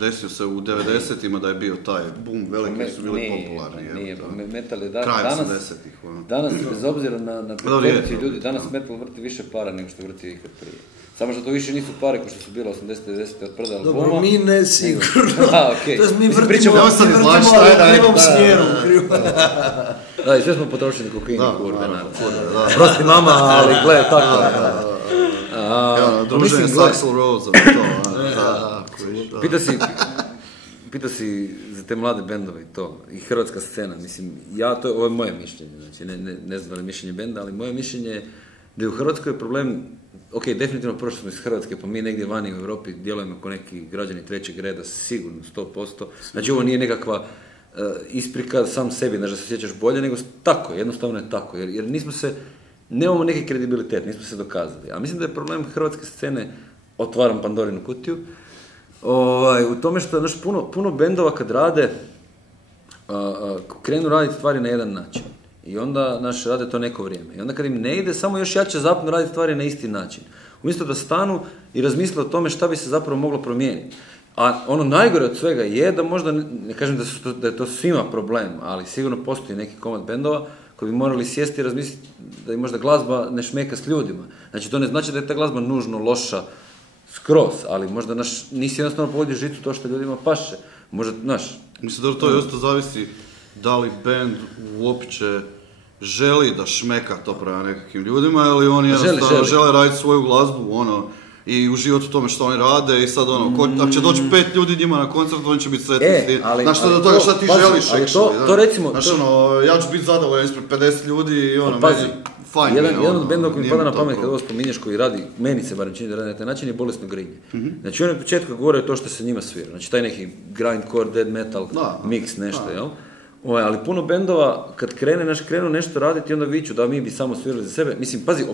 Desio se u 90-ima da je bio taj boom, veliki su bili popularni. Nije, metal je krajem danas, 80-ih. Ono. Danas, bez obzira na percepciju ljudi, danas metal vrti više para nego što vrti ikad prije. Samo što to više nisu pare ko što su bila 80-90 od prda albuma. Dobro, mi ne sigurno. Okay. To mi vrtimo u krivom smjeru. Da, i sve smo potrošili kokaini kurve, naravno. Prosti mama, ali gle, tako. Druženje s Axl Roseom, to. Pitao si za te mlade bendove i to, i hrvatska scena, mislim, ovo je moje mišljenje, znači ne znam da li je mišljenje benda, ali moje mišljenje je da je u Hrvatskoj je problem, ok, definitivno prošli smo iz Hrvatske, pa mi negdje vani u Europi djelujemo kao neki građani trećeg reda, sigurno, 100%, znači ovo nije nekakva isprika sam sebi, znači da se sjećaš bolje, nego tako, jednostavno je tako, jer nemamo neki kredibilitet, nismo se dokazali. A mislim da je problem hrvatske scene, otvaram Pandorinu kutiju, u tome što puno bendova kad rade, krenu raditi stvari na jedan način. I onda rade to neko vrijeme. I onda kad im ne ide, samo još jače zapnu raditi stvari na isti način. Umjesto da stanu i razmisle o tome šta bi se zapravo moglo promijeniti. A ono najgore od svega je da možda, ne kažem da je to svima problem, ali sigurno postoji neki komad bendova koji bi morali sjesti i razmisliti da im možda glazba ne šmeka s ljudima. Znači to ne znači da je ta glazba nužno loša skroz, ali možda nisi jednostavno pogodio žicu to što ljudima paše. Možda, mislim da to isto zavisi da li bend uopće želi da šmeka to prema nekakvim ljudima ili oni jednostavno žele raditi svoju glazbu, i uživati u tome što oni rade i sad ako će doći 5 ljudi njima na koncert, oni će biti sretni. Znaš što do toga šta ti želiš? To recimo... Znaš ja ću biti zadovoljan ispred 50 ljudi i meni fajn. Jedan od bendova koji mi pada na pamet kad ovo spominješ koji radi, meni se barem čini da radi na taj način, je Bolesno grinje. Znači oni od početka govore to što se njima svira. Znači taj neki grindcore, dead metal, mix nešto, jel? Ali puno bendova, kad krenu nešto raditi, onda viču da mi bi samo svirali za sebe. Mislim, pazi,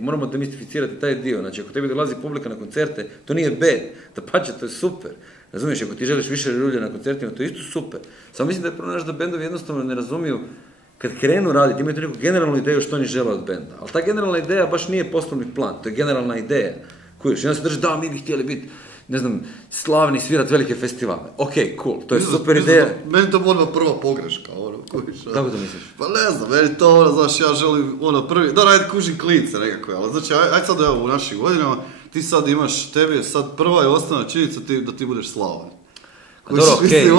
moramo demistificirati taj dio. Znači, ako tebi dolazi publika na koncerte, to nije bad. Dapače, to je super. Razumiješ, ako ti želiš više ljulja na koncertima, to je isto super. Samo mislim da je prvo da bendovi jednostavno ne razumiju kad krenu raditi, imaju neku generalnu ideju što oni žele od benda. Ali ta generalna ideja baš nije poslovni plan, to je generalna ideja. Kujiš, i onda se drži, da, mi bi htjeli biti, ne znam, slavni, svirati velike festivale. Ok, cool, to je super ideja. Meni to odmah prva pogreška, kužiš. Kako to misliš? Pa ne znam, meni to, znaš, ja želim, prvi, da radi kužim klince nekako, ali znači, aj sad evo u našim godinama, ti sad imaš, tebi je sad prva i osnovna činjenica da ti budeš slavan. Dobro, okej.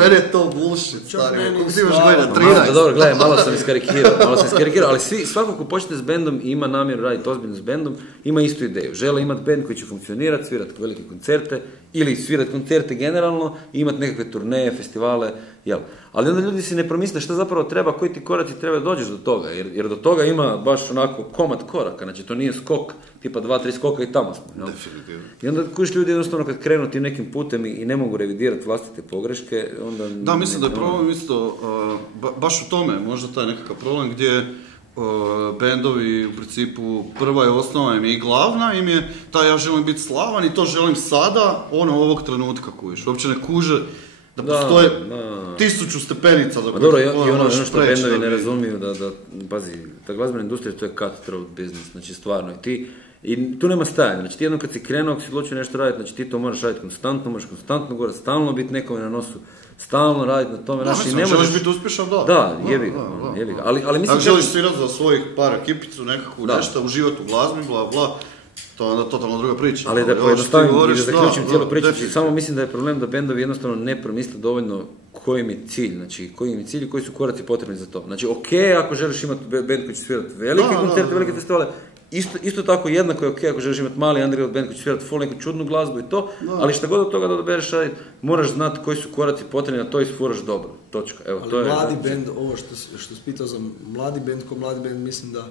Meni je to bullshit, stari, kako ti imaš godina 13. Dobro, gledaj, malo sam iskarikirao, ali svako ko počne s bendom i ima namjeru raditi ozbiljno s bendom, ima istu ideju. Žele imati bend koji će funkcionirati, svirati velike koncerte, ili svirati koncerte generalno, i imati nekakve turneje, festivale, jel? Ali onda ljudi si ne promisle šta zapravo treba, koji ti koraci treba da dođeš do toga, jer do toga ima baš onako komad koraka, znači to nije skok, tipa 2-3 skoka i tamo smo. Definitivno. I onda kužiš ljudi jednostavno kad krenu tim nekim putem i ne mogu revidirati vlastite pogreške, onda... Da, mislim da je problem isto, baš u tome, možda taj nekakav problem gdje bendovi u principu prva je osnova im je i glavna im je ta ja želim biti slavan i to želim sada, ovog trenutka kužiš, uopće ne kuže da postoje 1000 stepenica za koje i ono što bendovi ne razumiju da pazi, ta glazbena industrija to je cutthroat business, znači stvarno i tu nema stajanja, znači ti jednom kad si krenuo, ako si odlučio nešto raditi, znači ti to moraš raditi konstantno, moraš konstantno gore, stalno biti nekome na nosu, stalno raditi na tome, znači ne možeš... Želiš biti uspješan, da. Da, jebi ga, ali mislim... Ako želiš svirati za svojih par ekipicu, nekakvu nešto, uživati u glazbi, bla bla, to je onda totalno druga priča. Ali da pojednostavim i da zaključim cijelu priču, samo mislim da je problem da bendovi jednostavno ne promisle dovoljno koji im je cilj, znači koji im je cilj i koji su koraci potrebni za to. Znači, ako želiš imati bend koji će svirati velike koncerte, velike festivale, isto tako jednako je ako želiš imati mali underground band koji će svirati full neku čudnu glazbu i to, ali šta god od toga da odabereš raditi, moraš znati koji su koraci potrebni, a to isfuraš dobro. Točka. Evo, ali to je mladi band, ovo što si pitao za mladi band, mislim da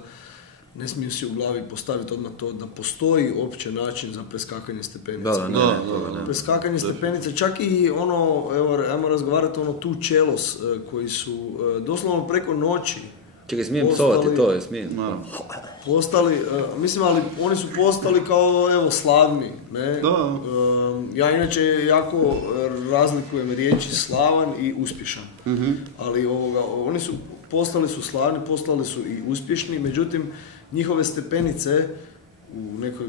ne smiju si u glavi postaviti odmah to da postoji opće način za preskakanje stepenica. Preskakanje stepenica, čak i ajmo razgovarati tu čelos koji su doslovno preko noći. Čekaj, smijem psovati to, je smijem. Postali, mislim, ali oni su postali kao, slavni, ne? Ja inače jako razlikujem riječi slavan i uspješan. Ali oni su postali su slavni, postali su i uspješni, međutim, njihove stepenice u nekoj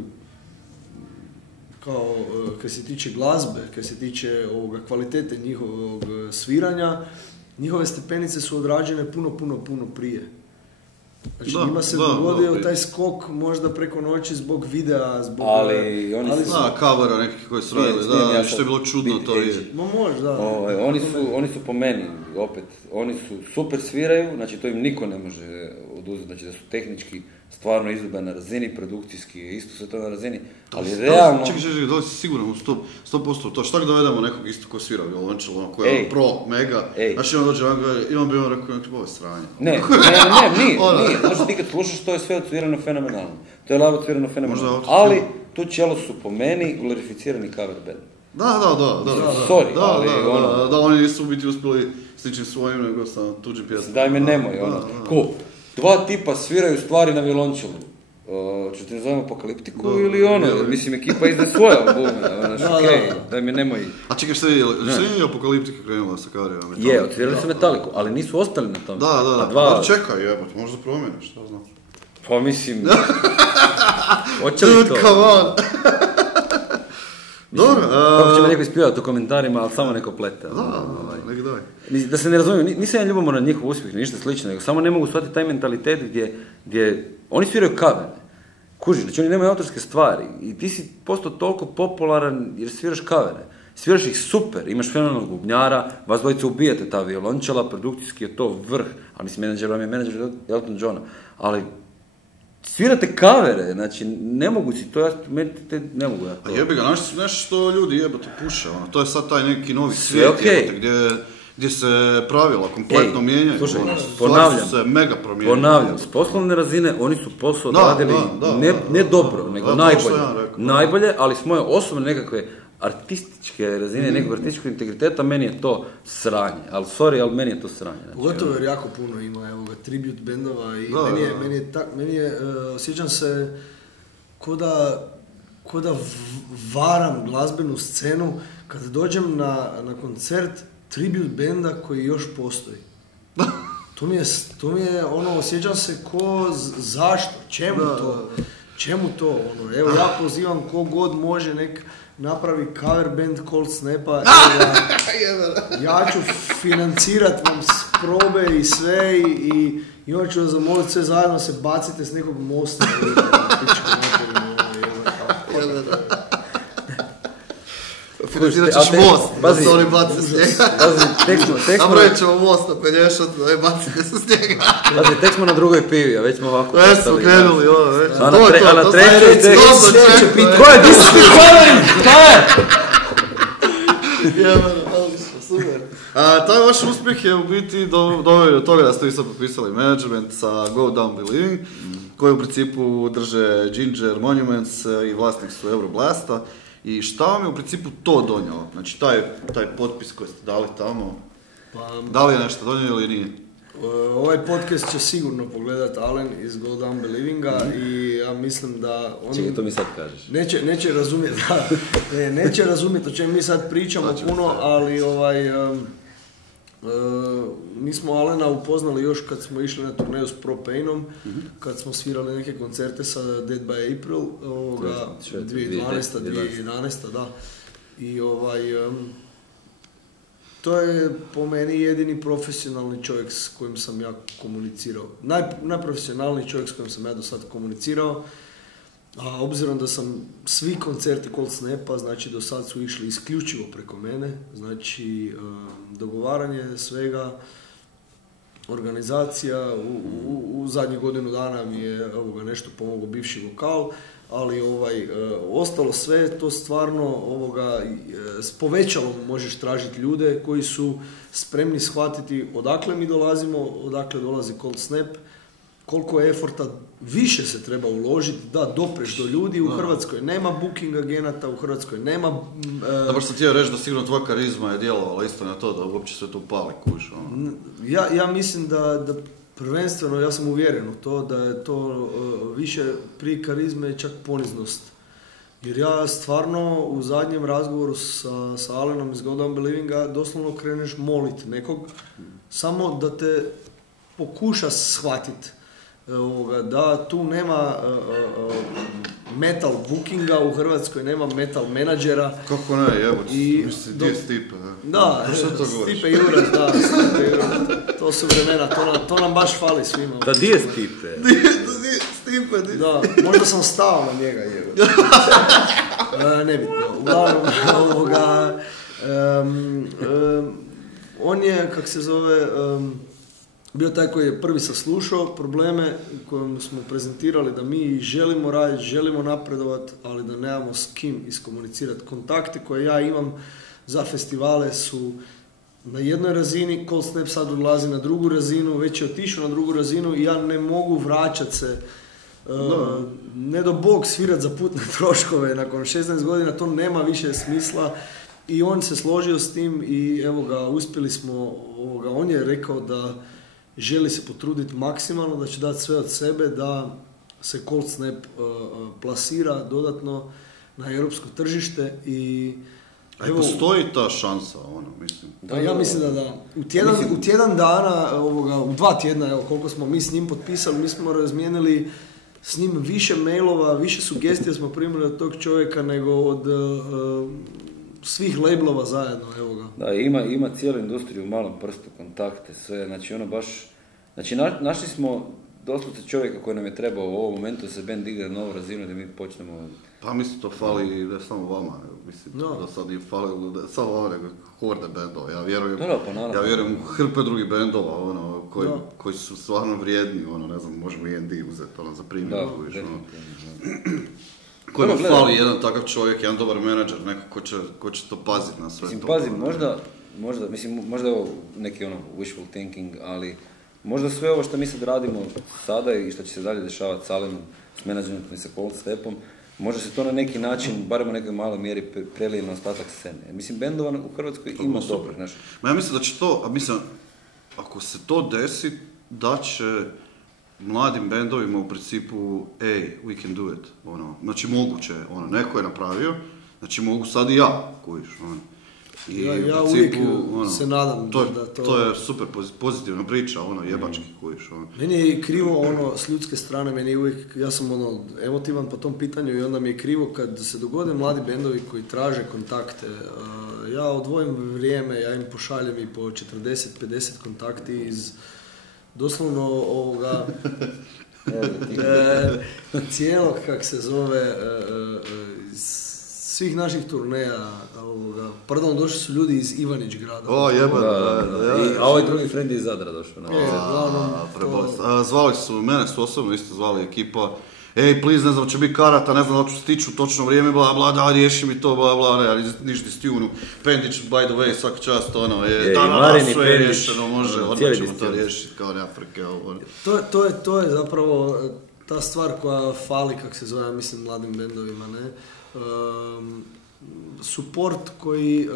kao kad se tiče glazbe, kad se tiče kvalitete njihovog sviranja, njihove stepenice su odrađene puno prije. Znači njima se dogodio taj skok možda preko noći zbog videa, zbog... Ali oni su... Covera nekih koji su radili, što je bilo čudno to je. Možda. Oni su po meni, opet, oni su super sviraju, znači to im niko ne može oduzeti, znači da su tehnički stvarno izvedbe na razini, produkcijski isto sve to na razini, ali realno... Čekaj, da li si siguran u 100% to, šta ga dovedemo nekog isto ko svira violončelo, ko je pro, mega, znači on dođe, imam bi on rekao, ovo je sranje. Ne, nije, znači ti kad slušaš to je sve odsvirano fenomenalno, to je lavo odsvirano fenomenalno, ali tu čelo su po meni glorificirani cover band. Da. Sorry, da, oni nisu biti uspjeli s ničim svojim, nego sa tuđim pjesmom. Daj me nemoj, ko? Dva tipa sviraju stvari na violončelu. Što ti nazovemo apokaliptiku ili mislim, ekipa izde svoje albume, daj me nemoj. A čekaj, što je apokaliptika krenula sa karijama? Je, odsvirali su Metaliku, ali nisu ostali na tome. Da, čekaj, jebate, možda promijeniš, šta znam. Pa mislim... Hoće li to? Dude, come on! Dobro. Kako će me neko ispivati u komentarima, ali samo neko plete. Neki daj. Da se ne razumijem, nisam ja ljubomor na njihov uspjeh, ništa slično, nego samo ne mogu shvatiti taj mentalitet gdje oni sviraju kavene. Kuži, znači oni nemaju autorske stvari i ti si postao toliko popularan jer sviraš kavene. Sviraš ih super, imaš fenomenalnog bubnjara, vas dvojica ubijate ta violončela, produkcijski je to vrh, ali mislim, menadžer vam je menadžer Elton Johna, ali svirate kavere, znači ne mogu si, to ja, ne mogu ja to. A jebi ga, nešto što ljudi jebate puše, to je sad taj neki novi svijet jebate, gdje se pravila kompletno mijenjaju. Slušaj, se mega promijenjaju. Ponavljam, s poslovne razine oni su posao odradili ne dobro, nego najbolje, ali s moje osobne nekakve artističke razine, nekog artističkog integriteta, meni je to sranje. Ali sorry, meni je to sranje. Znači, pogotovo jer jako puno ima tribute bendova i meni je, osjećam se ko da varam glazbenu scenu kad dođem na koncert tribute benda koji još postoji. To mi je osjećam se zašto, čemu to, evo ja pozivam kogod može nek napravi cover band Cold Snapa, ja ću financirat vam probe i sve i onda ću vas zamoliti sve zajedno se bacite s nekog mosta. Financirat ćeš most, da se oni baci s njega. Napravit ćemo most na Pelješac, bacite se s njega. Tek smo na drugoj pivi, a već smo ovako postali. Već smo krenuli, već. A na trećoj tek. Ko je, di si ti kolenik? Šta je? Super. Taj vaš uspjeh je u biti doveo do toga da ste vi sad potpisali management sa Go Down Believing, koji u principu drže Ginger, Monuments i vlasnik su Euroblasta. I šta vam je u principu to donijelo? Znači taj potpis koji ste dali tamo, da li je nešto donijelo ili nije? Ovaj podcast će sigurno pogledat Alen iz Go Down Believinga i ja mislim da on... Čekaj, to mi sad kažeš. Neće razumjeti, neće razumjeti o čem mi sad pričamo puno, ali mi smo Alena upoznali još kad smo išli na turneju s Propainom, kad smo svirali neke koncerte sa Dead by April, 2011. Da. I to je po meni jedini profesionalni čovjek s kojim sam ja komunicirao. Najprofesionalniji čovjek s kojim sam ja do sad komunicirao. A obzirom da sam svi koncerti Cold Snapa, znači do sad su išli isključivo preko mene, znači dogovaranje svega, organizacija, u zadnjih godinu dana mi je nešto pomogao bivši vokal, ali ostalo sve to stvarno s povećalom možeš tražiti ljude koji su spremni shvatiti odakle mi dolazimo, odakle dolazi Cold Snap, koliko eforta više se treba uložiti da dopreš do ljudi. U Hrvatskoj nema booking agenata, u Hrvatskoj nema... Dobro sam htio reći da sigurno tvoja karizma je djelovala isto na to da uopće sve to upali kuš. Ja mislim da prvenstveno, ja sam uvjeren u to da je to više prije karizme čak poniznost. Jer ja stvarno u zadnjem razgovoru sa Alenom iz Go Down Believinga doslovno kreneš moliti nekog samo da te pokuša shvatiti da tu nema metal bookinga u Hrvatskoj, nema metal menadžera. Kako ne, jebote, I mislim, gdje je Stipe? Da, Što to govoriš? Stipe Juras, da, Stipe Juras. To su vremena, to nam baš fali svima. Da, di je Stipe? Stipe, di? Da, možda sam stao na njega, nebitno. Uglavnom, on je, kak se zove, bio taj koji je prvi saslušao probleme kojom smo prezentirali da mi želimo raditi, želimo napredovati, ali da nemamo s kim iskomunicirati. Kontakte koje ja imam za festivale su na jednoj razini, Cold Snap sad odlazi na drugu razinu, već je otišao na drugu razinu i ja ne mogu vraćati se, ne do Bog svirat za putne troškove, nakon 16 godina to nema više smisla i on se složio s tim i evo ga, uspjeli smo, on je rekao da želi se potruditi maksimalno, da će dati sve od sebe da se Cold Snap plasira dodatno na europsko tržište i A i postoji ta šansa, mislim. Da, ja mislim da. U tjedan dana, u 2 tjedna, evo, koliko smo mi s njim potpisali, mi smo razmijenili s njim više mailova, više sugestija smo primili od tog čovjeka nego od svih labelova zajedno, evo ga. Da, ima cijelu industriju u malom prstu, kontakte, sve, znači ono baš, znači našli smo doslovce čovjeka koji nam je trebao u ovom momentu da se band digne na novu razinu da mi počnemo. Pa mislim to fali ne samo vama, mislim da sad nije falilo da samo vama nego horde bendova, ja vjerujem u hrpe drugih bendova, koji su stvarno vrijedni, ne znam, možemo E&D uzeti, za primjer, kojima fali jedan takav čovjek, jedan dobar menadžer, neko ko će to paziti na sve to. Pazi, možda je ovo neki wishful thinking, ali možda sve ovo što mi sad radimo sada i što će se dalje dešavati s Alenom, s menadžmentom i sa Cold Snapom, možda se to na neki način, barem u nekoj maloj mjeri, prelije na ostatak scene. Mislim, bendova u Hrvatskoj ima dobrih, znaš. Ja mislim da će to, ako se to desi, da će mladim bendovima u principu, we can do it, znači moguće, neko je napravio, znači mogu sad i ja, kojiš, I ja uvijek se nadam da to... To je super pozitivna priča, jebački kojiš. Meni je krivo s ljudske strane, meni je uvijek, ja sam emotivan po tom pitanju i onda mi je krivo kad se dogode mladi bendovi koji traže kontakte. Ja odvojim vrijeme, ja im pošaljem i po 40-50 kontakti iz doslovno ovoga... cijelog, kak se zove, svih naših turneja, pardon, došli su ljudi iz Ivanić grada. A ovaj drugi friend je iz Zadra došao. Zvali su, mene su osobno isto zvali ekipa, please, ne znam, će biti karata, ne znam da ću stići u točno vrijeme, bla bla, da, riješi mi to, bla bla, ne, ali niš distijunu, Pendić, by the way, svaka čast, sve je riješeno, može, odmah ćemo to riješiti, kao ne Afrike, To je zapravo ta stvar koja fali, kak se zove, mislim, mladim bendovima, ne? Support koji,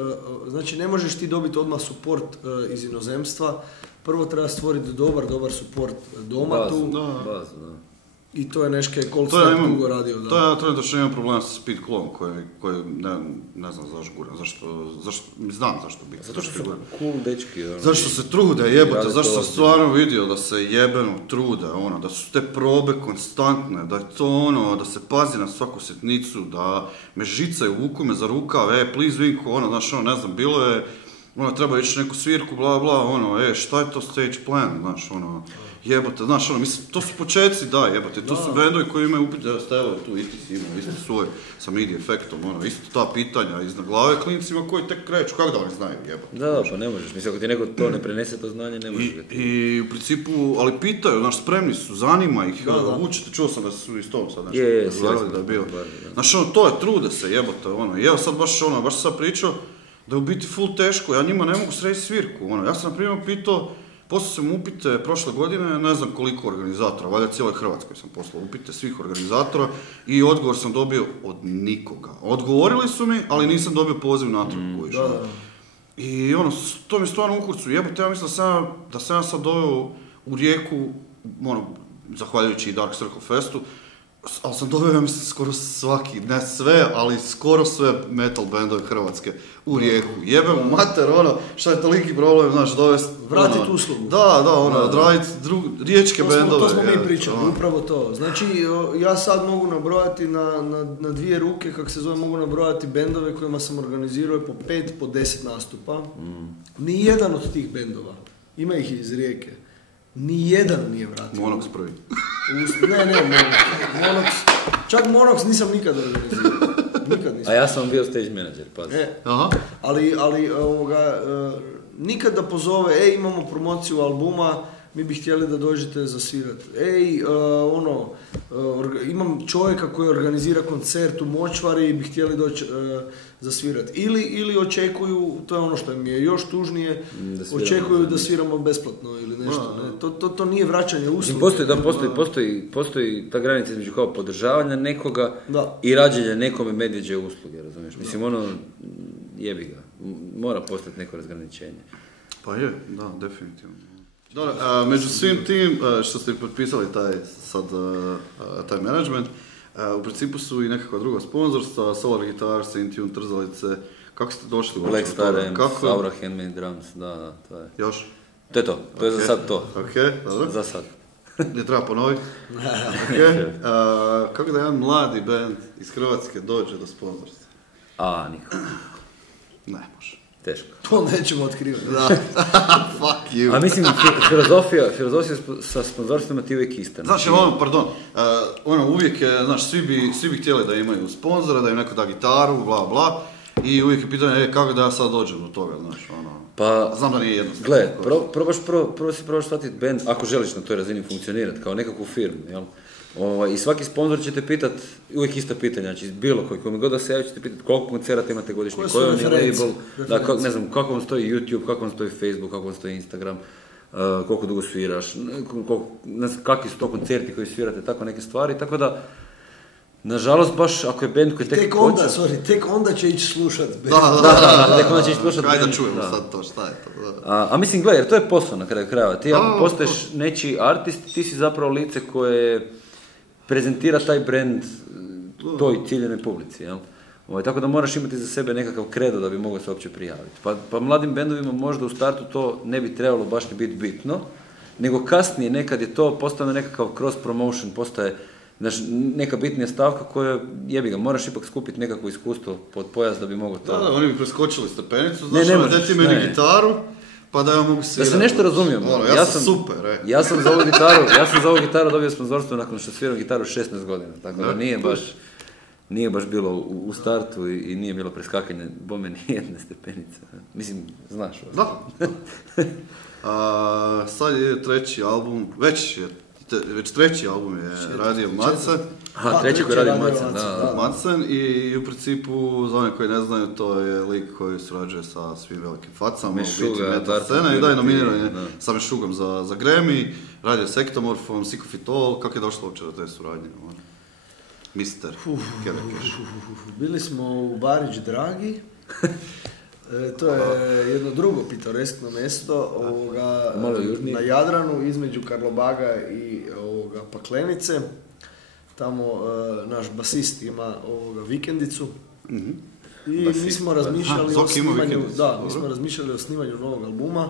znači ne možeš ti dobiti odmah support iz inozemstva, prvo treba stvoriti dobar support doma tu. Bazu, da. I to je nešto je Cold Snap dugo radio. Da. To je trenutno imam problem sa Speed Claw koji ne znam zašto znam zašto biti. Zato što su cool dečki. Zašto se trude, jebote, zašto sam stvarno vidio da se jebeno trude, da su te probe konstantne, da je to da se pazi na svaku sitnicu, da me žicaju, vuku me za rukav, please Vinko, znaš, ne znam, bilo je, treba ići neku svirku, bla bla, šta je to stage plan, znaš, jebote, znaš, mislim, to su početci, da, jebote, to su bendovi koji imaju upite, evo tu isti si imao, isti svoj, sa MIDI efektom, isto ta pitanja iznad glave klincima koji tek kreću, kako da oni znaju, jebote. Da, pa ne možeš, mislim, ako ti neko to ne prenese to znanje, ne možeš ga ti. I u principu, ali pitaju, znaš, spremni su, zanima ih, učite, čuo sam da su iz toga sad nešto, da je bilo. Znaš, to je, trude se, jebote, i evo sad baš sad pričao, da je u biti full teško, ja njima ne mogu srediti svirku, ja sam na primjer pitao, poslao sam upite prošle godine, ne znam koliko organizatora, valjda cijeloj Hrvatskoj sam poslao upite svih organizatora i odgovor sam dobio od nikoga. Odgovorili su mi, ali nisam dobio poziv natrag kojiš. I to mi stvarno u kurcu, jebote, ja mislim da sam ja sad doveo u Rijeku, zahvaljujući i Dark Circle Festu, ali sam doveo, ja mislim, skoro svaki, ne sve, ali skoro sve metal bendove hrvatske u Rijeku. Jebem mater, ono, šta je toliki problem, znaš, dovesti... Vratit uslugu. Da, odraditi riječke bendove. To smo mi pričali, upravo to. Znači, ja sad mogu nabrojati na dvije ruke, kako se zove, mogu nabrojati bendove kojima sam organizirao po 5, po 10 nastupa. Nijedan od tih bendova, ima ih iz Rijeke, nijedan nije vratio. Monox prvi. Ne, Monox. Čak Monox nisam nikad organizirao. Nikad nisam. A ja sam bio stage manager, pazi. Aha. Ali nikad da pozove, imamo promociju albuma, mi bi htjeli da dođete zasvirati. Imam čovjeka koji organizira koncert u Močvari i bi htjeli doći zasvirati. Ili očekuju, to je ono što mi je još tužnije, očekuju da sviramo besplatno ili nešto. Ne? To nije vraćanje usluga. Postoji ta granica između kao podržavanja nekoga i rađenja nekome medvjeđe usluge, razumiješ? Mislim, jebi ga. Mora postati neko razgraničenje. Pa je, da, definitivno. Dobro, među svim tim što ste potpisali taj management, u principu su i nekakva druga sponzorstva, Solar Guitars, Intune, Trzalice. Kako ste došli u Black Star Amps, Aura Handmade Drums, da, to je. Još? To je to, to je za sad to. Ok, dobro. Za sad. Ne treba ponoviti? Kako da jedan mladi band iz Hrvatske dođe do sponzorstva? Nikako. Ne može. Teško. To nećemo otkrivati. Da. Fuck you. A mislim, filozofija sa sponzorstvima ti uvijek ista. Znači, uvijek je, znaš, svi bi htjeli da imaju sponzora, da im neko da gitaru, bla bla, i uvijek je pitanje, kako da ja sad dođem do toga, znaš, Pa, znam da nije jednostavno. Gle, probaš shvatiti band, ako želiš na toj razini funkcionirati, kao nekakvu firmu, jel? I svaki sponzor će te pitat, uvijek ista pitanja, znači bilo kome god da se javi će te pitat koliko koncerata imate godišnje, koji vam je label, ne znam, kako vam stoji YouTube, kako vam stoji Facebook, kako vam stoji Instagram, koliko dugo sviraš, kakvi su to koncerti koji svirate, tako neke stvari, tako da, nažalost, baš ako je band koji tek onda će ići slušat band. Da, tek onda će ići slušat band. Kaj da čujemo sad to, šta je to? A mislim, gledaj, jer to je posao na kraju krajeva. Ti ako postaješ nečiji artist, ti si zapravo lice koje prezentira taj brand toj ciljenoj publici, jel? Tako da moraš imati za sebe nekakav kredo da bi mogao se uopće prijaviti. Pa mladim bendovima možda u startu to ne bi trebalo baš ni biti bitno, nego kasnije nekad je to postane nekakav cross promotion, postaje neka bitnija stavka koja, jebi ga, moraš ipak skupiti nekakvo iskustvo pod pojas da bi mogao to... Da, oni bi preskočili stepenicu, znaš, daj ti meni gitaru, pa da ja mogu svirati. Da se nešto razumijemo. Ja sam super, Ja sam za ovu gitaru dobio sponzorstvo nakon što sviram gitaru 16 godina, tako da nije baš bilo u startu i nije bilo preskakanje bome ni jedne stepenice. Mislim, znaš ovo. Da. Sad je treći album, već treći album je radio Macen. Treći koji radi Macen, da. Macen i u principu, za one koji ne znaju, to je lik koji surađuje sa svim velikim facama, u biti metal scene i daje nominiranje sa Mešugom za Grammy, radio s Ektomorfom, Psychofitol, kako je došlo uopće do te suradnje? Mister Kevekeš. Bili smo u Barić Dragi. To je jedno drugo pitoreskno mjesto na Jadranu između Karlobaga i Paklenice. Tamo naš basist ima vikendicu. I mi smo razmišljali o snimanju novog albuma.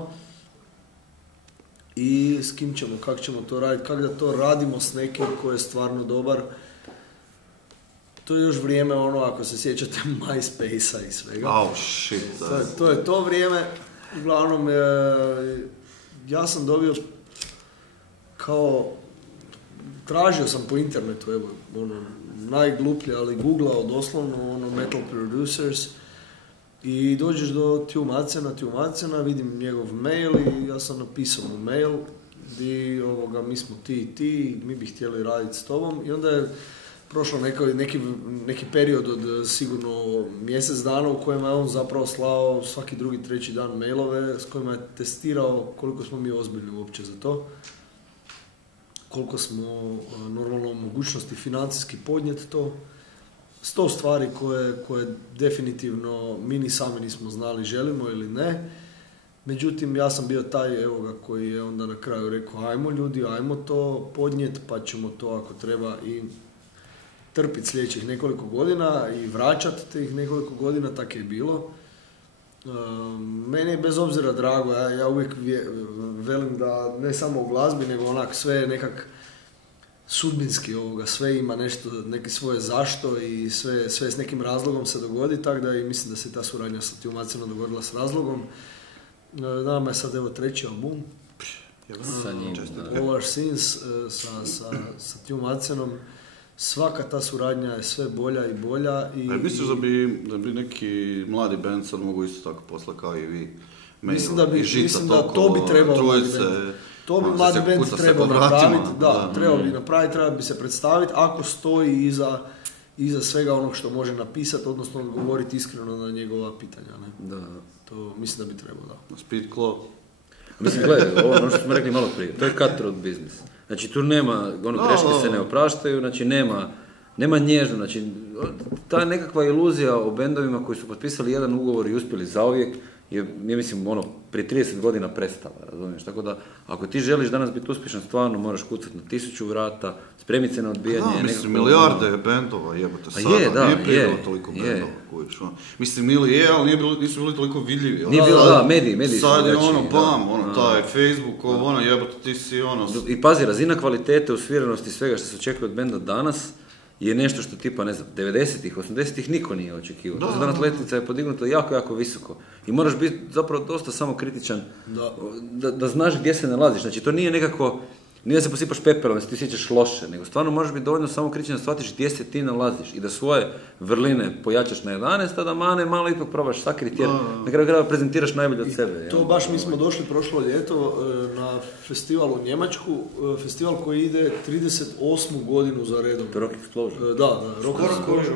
I s kim ćemo, kako ćemo to raditi, kako da to radimo s nekim koji je stvarno dobar. To je još vrijeme ako se sjećate MySpace-a i svega. Oh shit. To je to vrijeme. Uglavnom, ja sam dobio tražio sam po internetu, najgluplje, ali googlao doslovno, metal producers i dođeš do Tiju Macena, vidim njegov mail i ja sam napisao mu mail gdje mi smo ti, mi bi htjeli raditi s tobom i onda je prošlo neki period od sigurno mjesec dana u kojima je on zapravo slao svaki drugi, treći dan mailove s kojima je testirao koliko smo mi ozbiljni uopće za to, koliko smo normalno u mogućnosti financijski podnijeti to. 100 stvari koje definitivno mi ni sami nismo znali želimo ili ne. Međutim, ja sam bio taj koji je onda na kraju rekao ajmo ljudi, ajmo to podnijeti pa ćemo to ako treba i trpiti sljedećih nekoliko godina i vraćati tih nekoliko godina, tako je bilo. Meni je bez obzira drago, ja uvijek velim da ne samo u glazbi, nego onak sve je nekak sudbinski ovoga, sve ima nešto, neki svoje zašto i sve s nekim razlogom se dogodi, tako da i mislim da se ta suradnja sa Tijom Macenom dogodila s razlogom. Nama je sad evo 3. album, All Our Sins sa Tijom Macenom. Svaka ta suradnja je sve bolja i bolja. Misliš da bi neki mladi band sad mogu isto tako posla kao i vi? Mislim da to bi trebalo mladi band. To bi mladi band trebao napraviti. Trebao bi napraviti, treba bi se predstaviti ako stoji iza svega onog što može napisati, odnosno odgovoriti iskreno na njegova pitanja. Ne? Da. To mislim da bi trebalo, da. Speed Claw. Mislim, gledaj, ono što smo rekli malo prije, to je cutthroat business. Znači tu nema, greške se ne opraštaju, znači nema nježno, znači ta nekakva iluzija o bendovima koji su potpisali jedan ugovor i uspjeli zauvijek je, ja mislim, prije 30 godina prestala, razumiješ? Tako da, ako ti želiš danas biti uspješan, stvarno moraš kucati na 1000 vrata, spremiti se na odbijanje. Mislim, milijarde bendova jebote sada, nije prije toliko bendova, kojiš. Mislim, ali nisu bili toliko vidljivi. Nije bilo, mediji sad je taj Facebook, jebote, ti si I pazi, razina kvalitete, usvjerenosti, svega što se očekuje od benda danas, je nešto što tipa, ne znam, 90-ih, 80-ih niko nije očekivao. Danas letnica je podignuta jako, jako visoko. I moraš biti zapravo dosta samokritičan da znaš gdje se nalaziš. Znači, to nije nekako, nije da se posipaš pepelom, da se ti sjećaš loše, nego stvarno moraš biti dovoljno samokritičan da shvatiš gdje se ti nalaziš i da svoje vrline pojačaš na 11, a da mane malo ipak probaš sakriti, jer na kraju krajeva prezentiraš najbolje od sebe. To baš mi smo došli prošlo ljeto na festival u Njemačku, festival koji ide 38. godinu za redom. To Rock Explosion. Rock Explosion.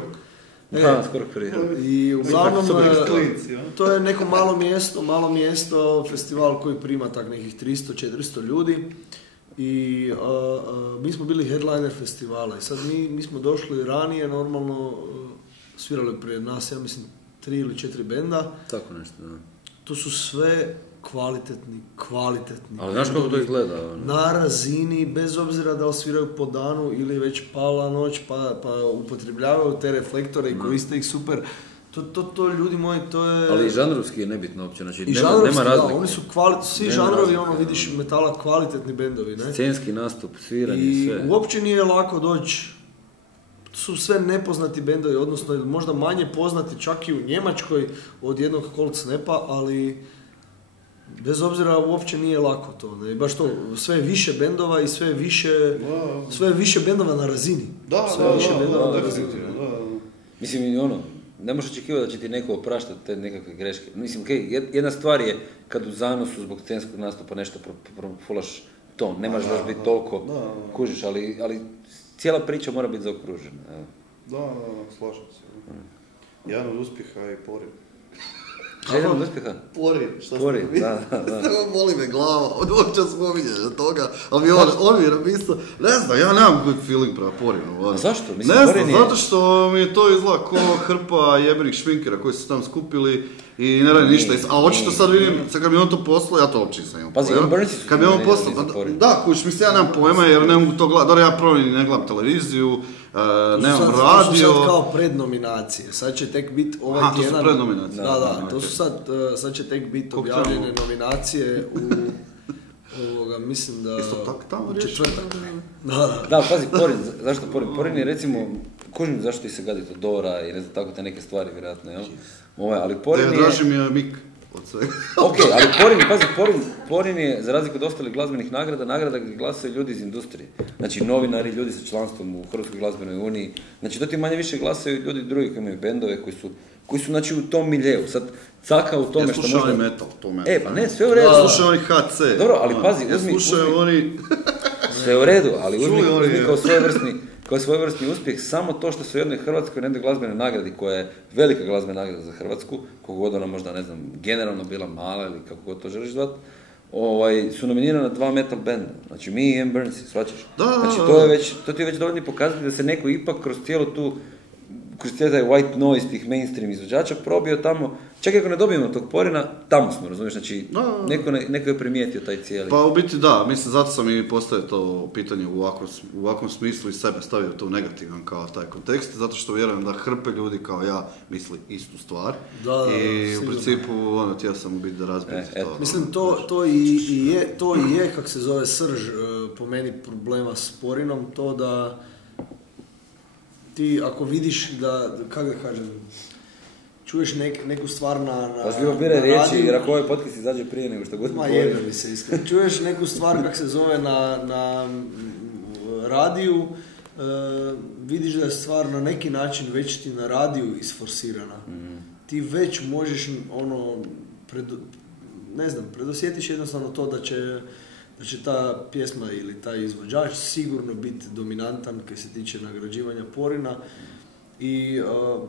Skoro prije. I uglavnom, to je neko malo mjesto, festival koji prima tak nekih 300-400 ljudi. I mi smo bili headliner festivala i sad mi smo došli ranije, normalno svirali prije nas, ja mislim 3 ili 4 benda. Tako nešto, da. To su sve kvalitetni. Ali znaš kako to izgleda? Na razini, bez obzira da osviraju po danu ili već pala noć pa upotrebljavaju te reflektore i koriste ih super. To ljudi moji, to je... Ali i žanrovski je nebitno uopće, znači nema razlike. Oni su svi žanrovi, vidiš metala, kvalitetni bendovi, ne? Scenski nastup, sviranje, sve. I uopće nije lako doći, su sve nepoznati bendovi, odnosno možda manje poznati čak i u Njemačkoj od jednog Cold Snapa, ali bez obzira uopće nije lako to, ne? Baš to, sve više bendova i sve više bendova na razini. Mislim, ne možeš očekivati da će ti neko opraštati te nekakve greške. Mislim, jedna stvar je kad u zanosu zbog scenskog nastupa nešto profulaš ton, ne možeš baš biti toliko kužiš, ali cijela priča mora biti zaokružena. Da, slažem se. Jedan od uspjeha je Porin. Jedan od uspjeha? Porin, da. Boli me glava, od uopće spominjanja toga, ali on mi je napisao, ne znam, ja nemam good feeling prema Porinu. A zašto? Mislim, ne znam, zato što mi je to izgleda ko hrpa jebenih šminkera koji su tam skupili i ne radi ništa. A očito sad vidim, kad mi on to poslao, ja to uopće nisam imao. Pazi, kad mi on poslao, da, kuć, mislim, ja nemam pojma jer ne mogu to gledati, dobro, ja prvo ne gledam televiziju, nemam radio. To su sad kao prednominacije, sad će tek biti ovaj tjedan. To su prednominacije. Da, to su sad će tek biti objavljene nominacije u mislim da... Isto tako tamo riješi? Da, pazi, Porin, zašto Porin? Porin je recimo, kužim zašto ti se gadi to Dora i ne znam tako te neke stvari, vjerojatno, jel? Ali Porin je... Draži mi je Mik od svega. Ok, ali Porin je, za razliku od ostalih glazbenih nagrada gdje glasaju ljudi iz industrije. Znači novinari, ljudi sa članstvom u Hrvatskoj glazbenoj uniji. Znači to ti manje više glasaju ljudi drugi koji imaju bendove, koji su znači u tom miljeu. Sad caka u tome što možda... metal, to metal. Pa ne, sve u redu. Slušaju oni HC. Dobro, ali pazi, uzmi... Sve u redu, ali uzmi kao svojevrsni uspjeh samo to što su u jednoj Hrvatskoj, jednoj glazbenoj nagradi, koja je velika glazbena nagrada za Hrvatsku, koliko god ona možda, ne znam, generalno bila mala ili kako god to želiš zvati, su nominirana 2 metal benda. Znači mi i Burnsi, shvaćaš? Znači to ti je već dovoljni pokazati da se neko ipak kroz cijelu tu kroz cijeli taj white noise tih mainstream izvođača probio tamo, čak ako ne dobijemo tog Porina, tamo smo, razumiješ, znači neko je primijetio taj cijeli. Pa u biti da, mislim, zato sam i postavio to pitanje u ovakvom smislu i sebe stavio to u negativan kao taj kontekst, zato što vjerujem da hrpe ljudi kao ja misli istu stvar. I u principu, htio sam u biti da razbijem to. Mislim, to i je, kak se zove, srž po meni problema s Porinom, to da ti ako vidiš da, kako da kažem, čuješ neku stvar na riječi, jer ako ovaj podcast izađe prije nego što god jebe mi se iskreno. Čuješ neku stvar, kak se zove, na radiju, vidiš da je stvar na neki način već ti na radiju isforsirana. Ti već možeš, predosjetiš jednostavno to da će ta pjesma ili taj izvođač sigurno biti dominantan kad se tiče nagrađivanja Porina. I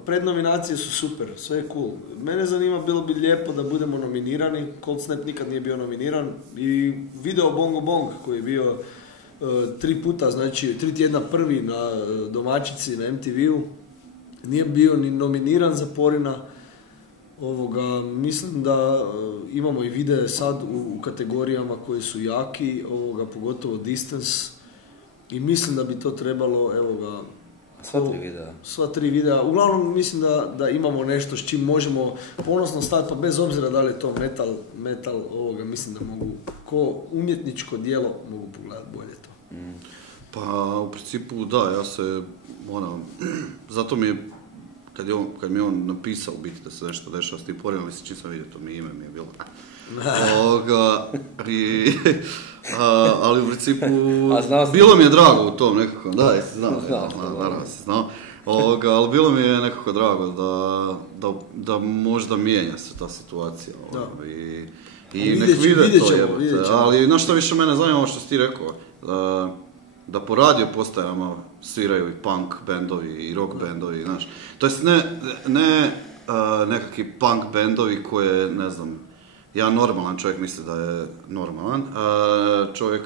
prednominacije su super, sve je cool. Mene zanima, bilo bi lijepo da budemo nominirani. Cold Snap nikad nije bio nominiran. I video Bongo Bong koji je bio 3 puta, znači 3 tjedna prvi na domaćici na MTV-u, nije bio ni nominiran za Porina. Mislim da imamo i videe sad u kategorijama koji su jaki, pogotovo Distance, i mislim da bi to trebalo, sva 3 videa. Uglavnom mislim da imamo nešto s čim možemo ponosno stati, pa bez obzira da li je to metal, mislim da mogu, ko umjetničko djelo, mogu pogledati bolje to. Pa u principu da, ja se, zato mi je, kad mi je on napisao u biti da se nešto dešava s tim Porinom, mislim, čim sam vidio to ime mi je bilo. Ali u principu, bilo mi je drago u tom nekako, da, jesi znao, naravno si znao, ali bilo mi je nekako drago da možda mijenja se ta situacija. I nek vide to jebate, ali znaš što više mene zanima, ovo što si ti rekao, da po radio postajama sviraju i punk bendovi i rock bendovi, znaš. To jest ne nekakvi punk bendovi koje, ne znam, ja normalan čovjek misli da je normalan čovjek,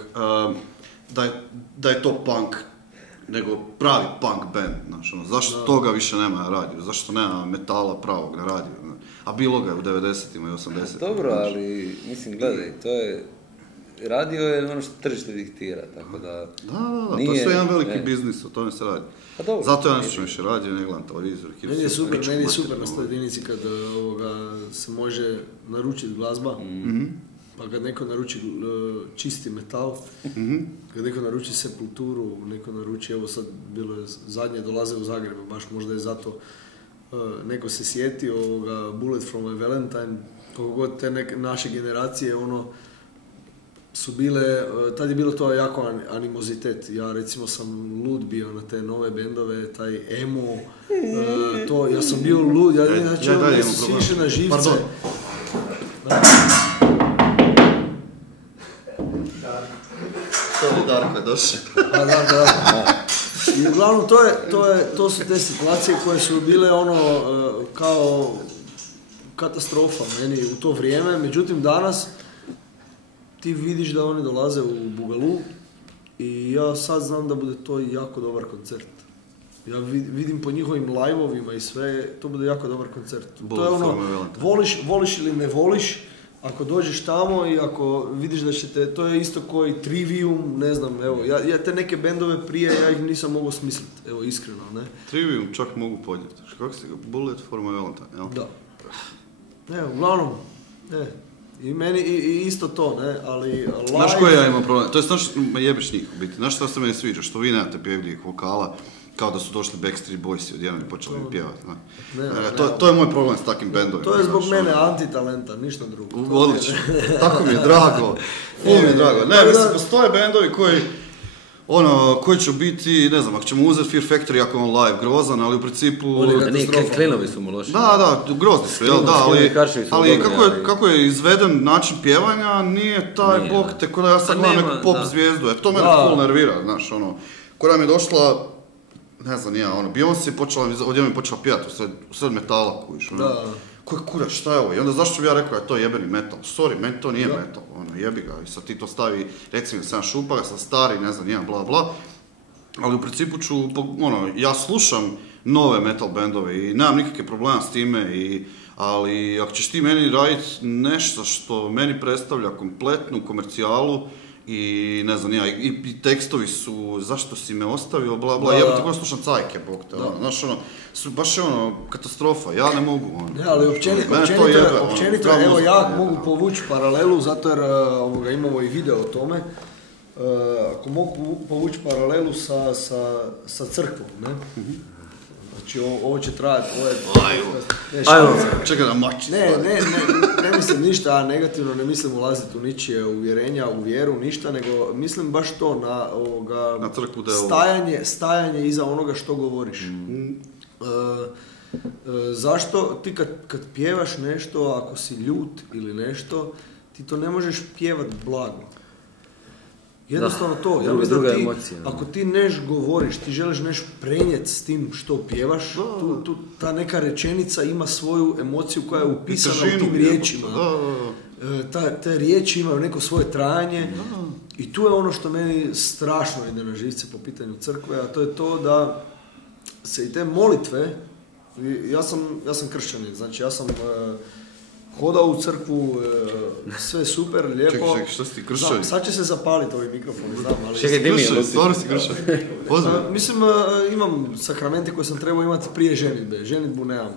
da je to punk, nego pravi punk band, znaš, zašto toga više nema na radiju, zašto nema metala pravog na radiju, a bilo ga je u 90-ima i 80-ima. Dobro, ali, mislim, gledaj, to je, radio je ono što tržište diktira, tako da... Da, to je sve jedan veliki biznis, o tome se radi. Zato ja ne slušam više radio, ne gledam televizor. Meni je super na toj jedinici kad se može naručiti glazba, pa kad neko naruči čisti metal, kad neko naruči Sepulturu, neko naruči, evo sad bilo je zadnje, dolaze u Zagrebu, baš možda je zato neko se sjetio Bullet from my Valentine, koliko god te naše generacije, su bile, tad je bilo to jako animozitet. Ja recimo sam lud bio na te nove bendove, taj emo, to, ja sam bio lud, znači me su sviše na živce. Pardon. Darko je došao. Da. I uglavnom to su te situacije koje su bile kao katastrofa meni u to vrijeme, međutim danas ti vidiš da oni dolaze u Bugalu i ja sad znam da bude to jako dobar koncert. Ja vidim po njihovim live-ovima i sve, to bude jako dobar koncert. To je voliš ili ne voliš, ako dođeš tamo i ako vidiš da će te, to je isto koji Trivium, ne znam, evo, ja te neke bendove prije, ja ih nisam mogao smisliti, evo, iskreno, ne. Trivium čak mogu podjeti, kako si ga, Bullet for my Valentine, jel? Da. Evo, uglavnom, i meni i isto to, ne, ali live... Znaš koji ja imam problem? To je znaš, jebeš njih u biti. Znaš što se meni sviđa? Što vi nemate pjevljivih vokala, kao da su došli Backstreet Boysi odjednom i počeli mi pjevati. To je moj problem s takim bendovima. To je zbog mene antitalenta, ništa drugo. Odlično, tako mi je drago. Ne, mislim, postoje bendovi koji će biti, ne znam, ako ćemo uzeti Fear Factory, ako je on live grozan, ali u principu... Klinovi su mu loši. Da, grozni su, jel, da, ali kako je izveden način pjevanja, nije taj bog, te kada ja sad gledam neku pop zvijezdu, to mene full nervira, znaš, koja mi je došla, ne znam, Beyoncé odjednom je počela pjevati u sred metala, kujiš, koji kurac, šta je ovo? I onda zašto bi ja rekao da je to jebeni metal? Sorry, meni to nije metal, jebi ga. I sad ti to stavi, recimo, sam šupaga, sam stari, ne znam, nijem, bla, bla. ali u principu ću, ja slušam nove metal bendove i nemam nikakve problema s time, ali ako ćeš ti meni raditi nešto što meni predstavlja kompletnu komercijalu i ne znam ja, i tekstovi su zašto si me ostavio, bla bla, ja tako slušam cajke, bog te, znaš baš je katastrofa, ja ne mogu. Ne, ali općenito, evo ja mogu povući paralelu, zato jer imamo i video o tome, ako mogu povući paralelu sa crkvom, ne? Znači ovo će trajati, čekaj da mači. Ne mislim ništa negativno, ne mislim ulaziti u ničije uvjerenja, u vjeru, ništa, nego mislim baš to na crkvu stajanje iza onoga što govoriš. Zašto ti kad pjevaš nešto, ako si ljut ili nešto, ti to ne možeš pjevat blago. Jednostavno to, ja mislim da ti, ako ti neš govoriš, ti želiš neš prenijeti s tim što pjevaš, ta neka rečenica ima svoju emociju koja je upisana u tim riječima. Te riječi imaju neko svoje trajanje i tu je ono što meni strašno ide na živce po pitanju crkve, a to je to da se i te molitve, ja sam kršćanin, znači ja sam hodao u crkvu, sve super, lijepo. Čekaj, što si ti kršćanin? Sad će se zapaliti ovaj mikrofon, znam, ali... Čekaj, kršćanin, stvarno si kršćanin. Mislim, imam sakramente koje sam trebao imati prije ženitbe. Ženitbu nemam.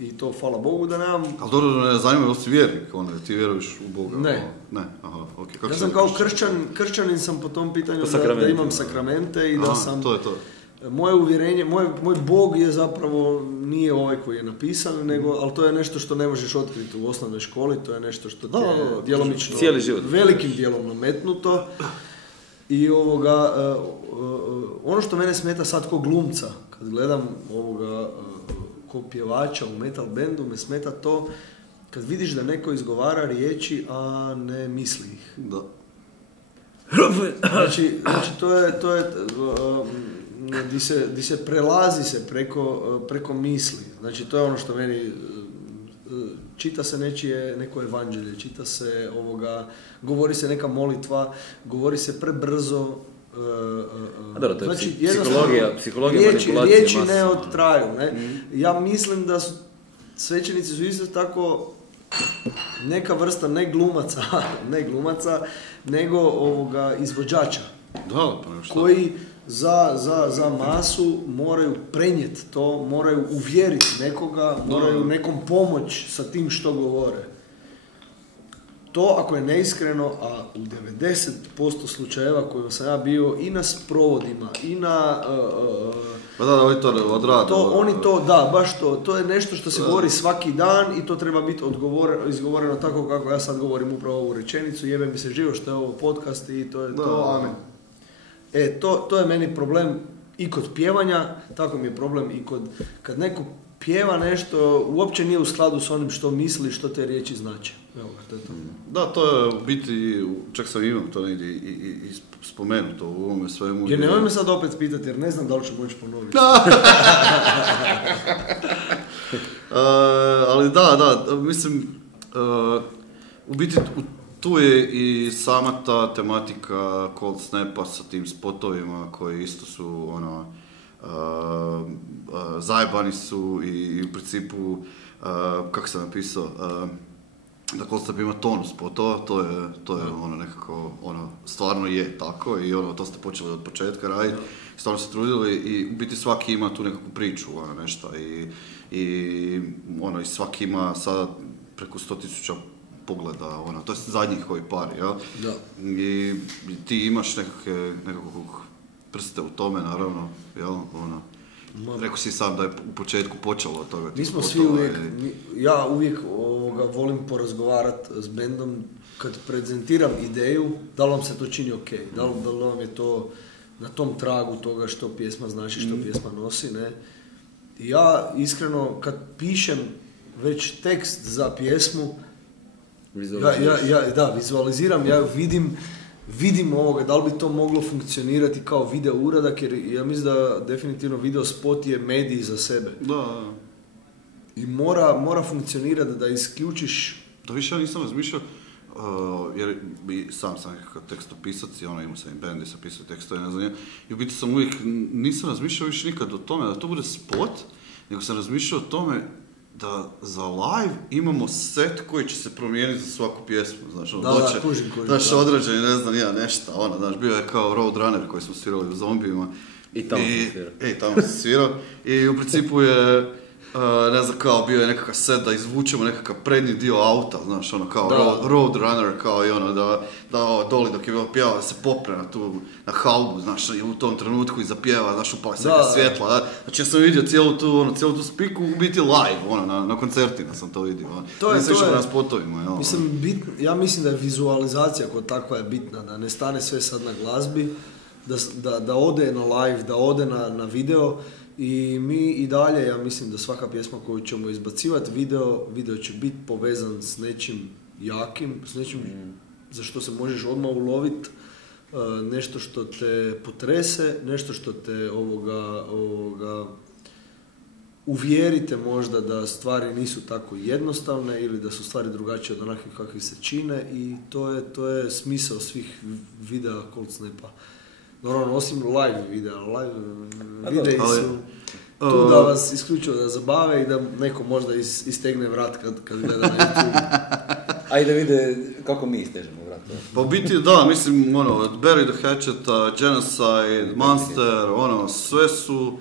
I to, hvala Bogu da nemam. Ali dobro, ne zanima je li si vjernik, ti vjeruješ u Boga? Ne. Ne, aha, okej. Okay. Ja sam kao kršćanin sam po tom pitanju da imam sakramente i da sam... To je to. Moje uvjerenje, moj Bog je zapravo, nije ovaj koji je napisan, ali to je nešto što ne možeš otkriti u osnovnoj školi, to je nešto što ti je djelomično, velikim dijelom nametnuto. I ono što mene smeta sad ko glumca, kad gledam ko pjevača u metal bandu, me smeta to kad vidiš da neko izgovara riječi, a ne misli ih. Da. Znači to je di se prelazi se preko misli. Znači to je ono što meni čita se neko evanđelje, čita se govori se neka molitva, govori se prebrzo. Dobro, to je znači, psihologija riječi ne odtraju. Ne? Ja mislim da su svećenici su isto tako neka vrsta ne glumaca, nego izvođača. Da, pa nešto. Koji za masu moraju prenijeti to, moraju uvjeriti nekoga, moraju nekom pomoć sa tim što govore. To ako je neiskreno, a u 90% slučajeva kojim sam ja bio i na sprovodima i na... Pa da, oni to odrade. Baš to. To je nešto što se govori svaki dan i to treba biti izgovoreno tako kako ja sad govorim upravo ovu rečenicu. Jebe mi se živo što je ovo podcast i to je to, amen. To je meni problem i kod pjevanja, tako mi je problem i kad neko pjeva nešto, uopće nije u skladu s onim što misli, što te riječi znače. Evo, to je to. Da, to je u biti, čak sam imao to negdje i spomenuto u ovome svemu. Jer nemoj me sad opet pitati, jer ne znam da li ću moći ponoviti. Ali da, mislim, u biti tu je i sama ta tematika Cold Snapa sa tim spotovima koji isto su zajebani su i u principu, kako sam napisao, da Cold Snap ima tonus spotova, to je nekako, stvarno je tako i to ste počeli od početka raditi, stvarno se trudili i u biti svaki ima tu nekakvu priču, nešto i svaki ima sada preko 100.000 pogleda, to je zadnjih ovih par, jel? Da. I ti imaš nekakvog prste u tome, naravno, jel? Rekao si sam da je u početku počelo od toga. Mi smo svi uvijek, ja uvijek volim porazgovarati s bendom kad prezentiram ideju, da li vam se to čini ok, da li vam je to na tom tragu toga što pjesma znači, što pjesma nosi, ne? I ja iskreno kad pišem već tekst za pjesmu, vizualiziram, ja vidim ovoga, da li bi to moglo funkcionirati kao video uradak, jer ja mislim da definitivno video spot je medij za sebe. Da. I mora funkcionirati da isključiš... Da više ja nisam razmišljao, jer sam nekakav tekstopisac i imao sam i band i sam pisao tekstove, ne znam, i u biti sam uvijek, nisam razmišljao više nikad o tome da to bude spot, nego sam razmišljao o tome da za live imamo set koji će se promijeniti za svaku pjesmu, znaš, kužim. Znaš, određeni, ne znam, nešto, znaš, bio je kao Roadrunner koji smo svirali u Zombijima. I tamo sam svirao. Tamo sam svirao. I u principu je, ne znam, kao bio je nekakav set da izvučemo nekakav prednji dio auta, znaš, kao Roadrunner, kao i da Doli dok je bilo pjevao da se popne na halbu, znaš, i u tom trenutku i zapjeva, znaš, upali se neka svjetla, da. Znači ja sam vidio cijelu tu spiku u biti live, na koncertima sam to vidio, To je. Na spotovima, Mislim, ja mislim da je vizualizacija kod takva je bitna, da ne stane sve sad na glazbi, da ode na live, da ode na video. I mi i dalje, ja mislim da svaka pjesma koju ćemo izbacivati, video će biti povezan s nečim jakim, s nečim za što se možeš odmah uloviti, nešto što te potrese, nešto što te uvjerite možda da stvari nisu tako jednostavne ili da su stvari drugačije od onakvih kakvi se čine i to je smisao svih videa Cold Snapa. Normalno, osim live videa, videi su tu da vas isključivo da zabave i da neko možda istegne vrat kad gleda na YouTube. A i da vide kako mi istežemo vrat. Pa u biti da, mislim, Bury the Hatchet, Genocide, Monster, sve su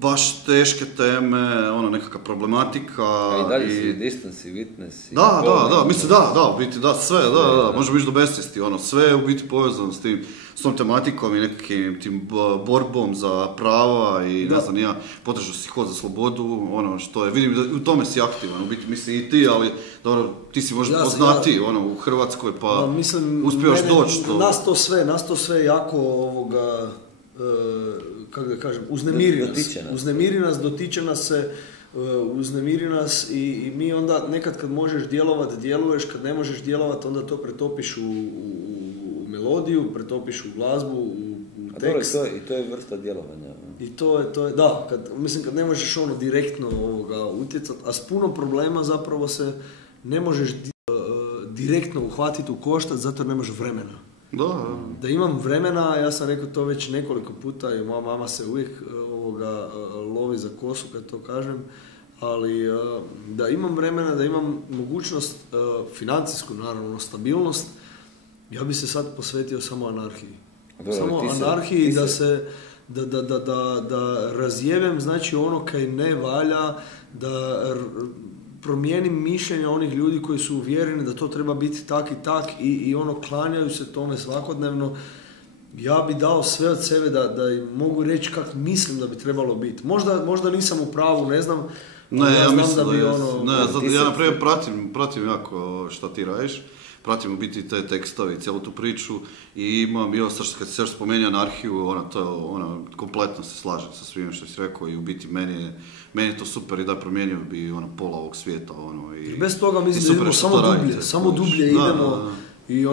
baš teške teme, nekakva problematika. A i dalje si Distance i Witness. Da, mislim u biti sve, možemo ići do besvijesti, sve je u biti povezano s tom tematikom i nekakvim tim borbom za prava i ne znam, ja potražio si hod za slobodu, što je, vidim da u tome si aktivan, u biti mislim i ti, ali dobro, ti si možda poznati u Hrvatskoj, pa uspijevaš doći to. Nas to sve jako kako da kažem, uznemiri nas, dotiče nas se, uznemiri nas i mi onda nekad kad možeš djelovati, djeluješ, kad ne možeš djelovati, onda to pretopiš u melodiju, pretopiš u glazbu, u tekst. I to je vrsta djelovanja. I to je, da, kad ne možeš direktno utjecati, a s puno problema zapravo se ne možeš direktno uhvatiti u koštac, zato jer nemaš vremena. Da imam vremena, ja sam rekao to već nekoliko puta i moja mama se uvijek lovi za kosu kad to kažem, ali da imam vremena, da imam mogućnost, financijsku naravno, stabilnost, ja bi se sad posvetio samo anarhiji. Anarhiji da razjevem, znači ono kaj ne valja, da promijenim mišljenja onih ljudi koji su uvjereni da to treba biti tak i tak i klanjaju se tome svakodnevno. Ja bi dao sve od sebe da im mogu reći kako mislim da bi trebalo biti. Možda nisam u pravu, ne znam. Ja mislim da bi ja naprijed pratim jako šta ti radiš. Pratim u biti te tekstove, cijelu tu priču i imam, kad si još spomenuo anarhiju, kompletno se slažem sa svim što si rekao i u biti meni je to super i da promijenio bi pola ovog svijeta. Bez toga mislim da idemo samo dublje idemo i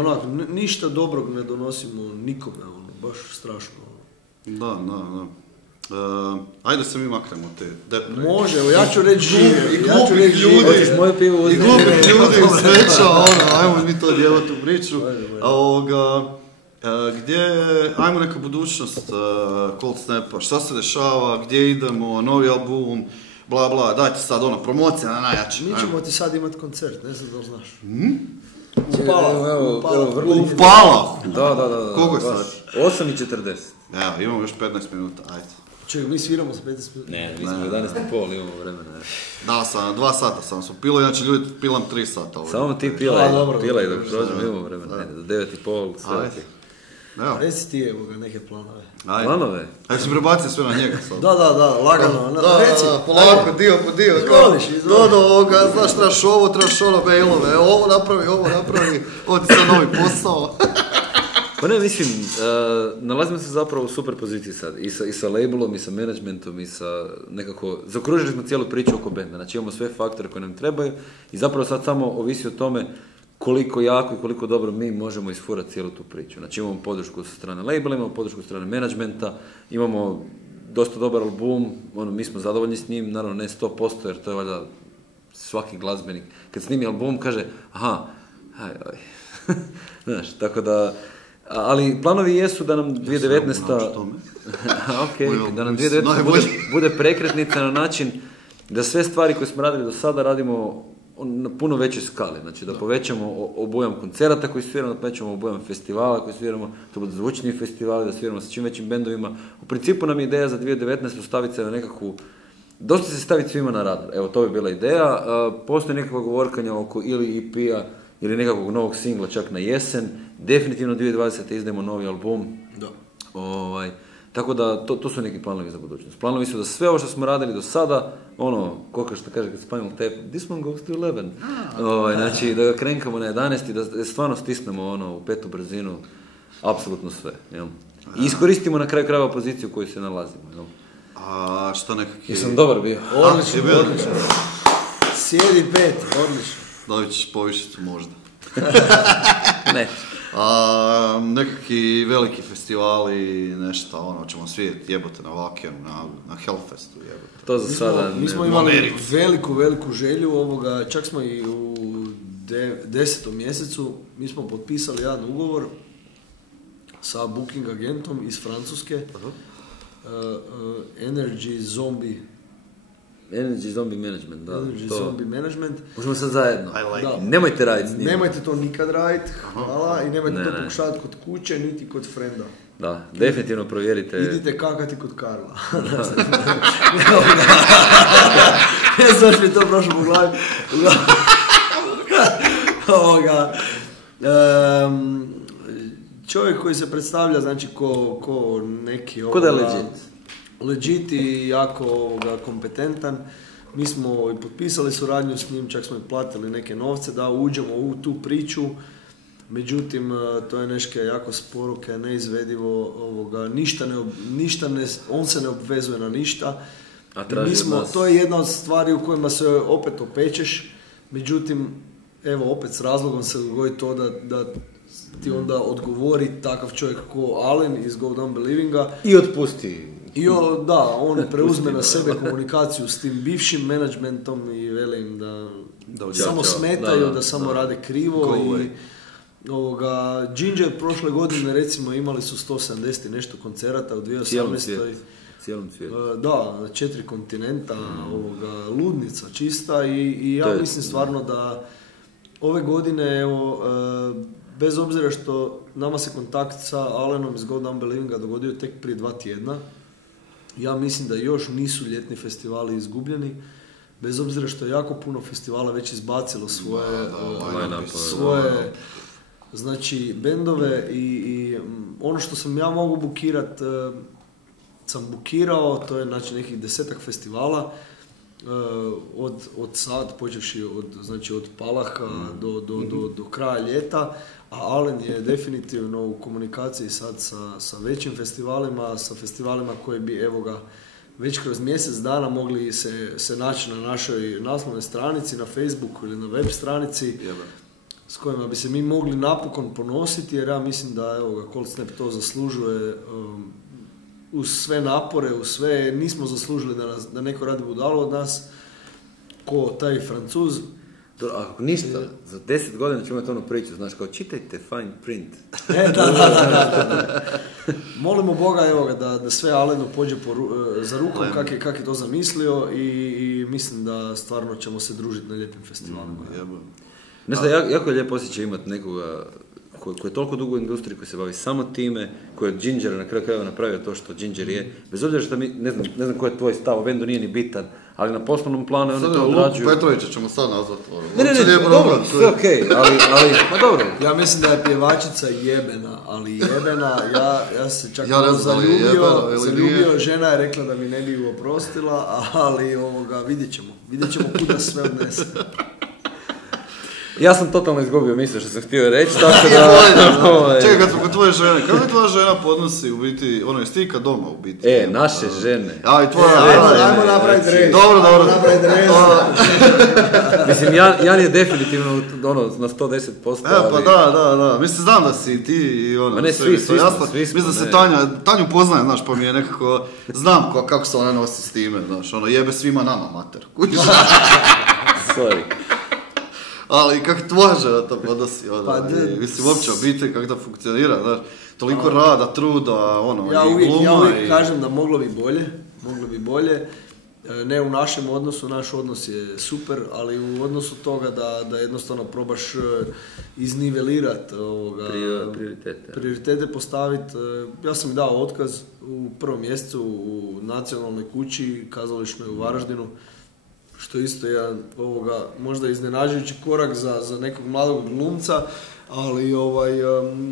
ništa dobrog ne donosimo nikome, baš strašno. Da. Ajde se mi maknemo te depre. Može, ja ću reći i glupih ljudi, i glupih ljudi u sreća, ajmo mi to djelati u priču. Ajmo neka budućnost Cold Snapa, šta se dešava, gdje idemo, novi album, bla bla, dajte sad promocija na najjači. Mi ćemo ti sad imati koncert, ne znam da li znaš. U Palahu? Da. Koliko je sad? 8:40. Evo, imamo još 15 minuta, ajde. Čekaj, mi sviramo za 15 minuta? Ne, mi smo 11:30, imamo vremena. Da, 2 sata sam pilo, inače ljudi pilam 3 sata. Samo ti pilaj dok prođemo, imamo vremena. Do 9:30, sve ok. Reci ti neke planove. Planove? Ajde se prebaci sve na njega sad. Da, lagano. Reci. Polako, dio po dio. Do ovoga, znaš, trebaš ono, mailove, ovo napravi, ovo ti sad novi posao. Pa ne, mislim, nalazimo se zapravo u super poziciji sad, i sa labelom, i sa managementom, i sa nekako, zaokružili smo cijelu priču oko benda, znači imamo sve faktore koje nam trebaju i zapravo sad samo ovisi o tome koliko jako i koliko dobro mi možemo isfurati cijelu tu priču. Znači imamo podršku sa strane labela, imamo podršku sa strane managementa, imamo dosta dobar album, mi smo zadovoljni s njim, naravno ne 100%, jer to je valjda svaki glazbenik. Kad snimi album kaže, Znaš, tako da... Ali planovi jesu da nam 2019. Ok, da nam 2019. bude prekretnica na način da sve stvari koje smo radili do sada radimo na puno većoj skali. Znači da povećamo obujam koncerata koji sviramo, da povećamo obujam festivala koji sviramo, to budu zvučni festivali, da sviramo sa čim većim bendovima. U principu nam je ideja za 2019. staviti se na nekakvu, dosta se staviti svima na radar. Evo, to bi bila ideja. Postoji nekakva govorkanja oko ili EP-a ili nekakvog novog singla čak na jesen. Definitivno 2020. izdajemo novi album. Da. Tako da, to su neki planovi za budućnost. Planovi su da sve ovo što smo radili do sada, koliko što kaže Spinal Tap, this one goes to 11. Znači, da ga krenkamo na 11 i da stvarno stisnemo u petu brzinu, apsolutno sve. Jel? I iskoristimo na kraju krajeva poziciju u kojoj se nalazimo. Jel? A što nekakvi... Jesam dobar bio. Odlično. Sjedi pet, odlično. Dobit ćeš povišicu možda. Ne. Nekakvi veliki festivali, nešto, ćemo svidjeti jebote na Vakenu, na Hellfestu jebote. To za sada mi smo imali veliku želju ovoga, čak smo i u 10. mjesecu, mi smo potpisali jedan ugovor sa booking agentom iz Francuske, Energy Zombie Management, da. Zombie Management. Možemo sad zajedno. Like nemojte raditi s njima. Nemojte to nikad raditi, hvala, i nemojte to pokušavati kod kuće, niti kod frenda. Da, definitivno provjerite. Idite kakati kod Karla. Ja znaš mi to prošlo u glavi. Čovjek koji se predstavlja, znači, ko neki... Ko da je legit i jako kompetentan. Mi smo i potpisali suradnju s njim, čak smo i platili neke novce da uđemo u tu priču. Međutim, to je nešto jako sporo, neizvedivo, on se ne obvezuje na ništa. To je jedna od stvari u kojima se opet opečeš. Međutim, evo, opet s razlogom se dogodi to da ti onda odgovori takav čovjek ko Alen iz Go Down Believinga. I otpusti. On preuzme na sebe komunikaciju s tim bivšim menadžmentom i velim da samo smetaju, da samo rade krivo. Ginger prošle godine recimo imali su 170 nešto koncerata u 2018. Cijelom svijetu. Da, 4 kontinenta, ludnica čista i ja mislim stvarno da ove godine, bez obzira što nama se kontakt sa Alenom iz Go Down Believinga dogodio tek prije 2 tjedna, ja mislim da još nisu ljetni festivali izgubljeni, bez obzira što je jako puno festivala već izbacilo svoje znači bendove i ono što sam ja mogu bukirat, sam bukirao, to je znači nekih 10-ak festivala, od sad, počevši od Palaha do kraja ljeta, a Alen je definitivno u komunikaciji sad sa većim festivalima, sa festivalima koji bi, evo ga, već kroz mjesec dana mogli se naći na našoj naslovnoj stranici, na Facebooku ili na web stranici, s kojima bi se mi mogli napokon ponositi, jer ja mislim da, evo ga, Cold Snap to zaslužuje, uz sve napore, uz sve, nismo zaslužili da neko radi budalu od nas, ko taj Francuz. Ako ništa, za 10 godina ćemo imati ono priču, znaš, kao čitajte fine print. Da. Molimo Boga, evo ga, da sve Alenu pođe za rukom kak je to zamislio i mislim da stvarno ćemo se družiti na lijepim festivalima. Znaš da, jako je lijepo osjećaj imati nekoga koji je toliko dugo u industriji, koji se bavi samo time, koji je Ginger na kraju krajeva napravio to što Ginger je. Bez obzira što mi, ne znam koji je tvoj stav, o bendu nije ni bitan, ali na poslovnom planu oni to odrađuju. Petrovića ćemo sad nazvati. Ne, dobro, sve okej, ali, ma dobro. Ja mislim da je pjevačica jebena, ali jebena, ja se čak zaljubio, žena je rekla da mi ne bi oprostila, ali vidjet ćemo kuda sve odnese. Ja sam totalno izgubio misle što sam htio reći, tako da... Čekaj, kad smo kod tvoje žene, kako tvoja žena podnosi u biti, je stika doma u biti? Naše žene. I tvoja... Ajmo napraviti red. Dobro. Mislim, Jan je definitivno na 110%, ali... Pa da. Mislim, znam da si ti i Ma ne, svi smo. Mislim da se Tanju poznajem, znaš, pa mi je nekako... Znam kako se ona nosi s time, znaš, jebe svima nama, mater. Sorry. Ali kako tvoja žena to podnosi, ono, Pa, mislim, uopće obitelj, kako da funkcionira, znaš, toliko rada, truda, ono, Ja i uvijek gluma kažem da moglo bi bolje. Ne u našem odnosu, naš odnos je super, ali u odnosu toga da jednostavno probaš iznivelirati prioritete postaviti. Ja sam dao otkaz u prvom mjesecu u nacionalnoj kući, kazališnoj u Varaždinu, što isto je jedan možda iznenađujući korak za nekog mladog glumca, ali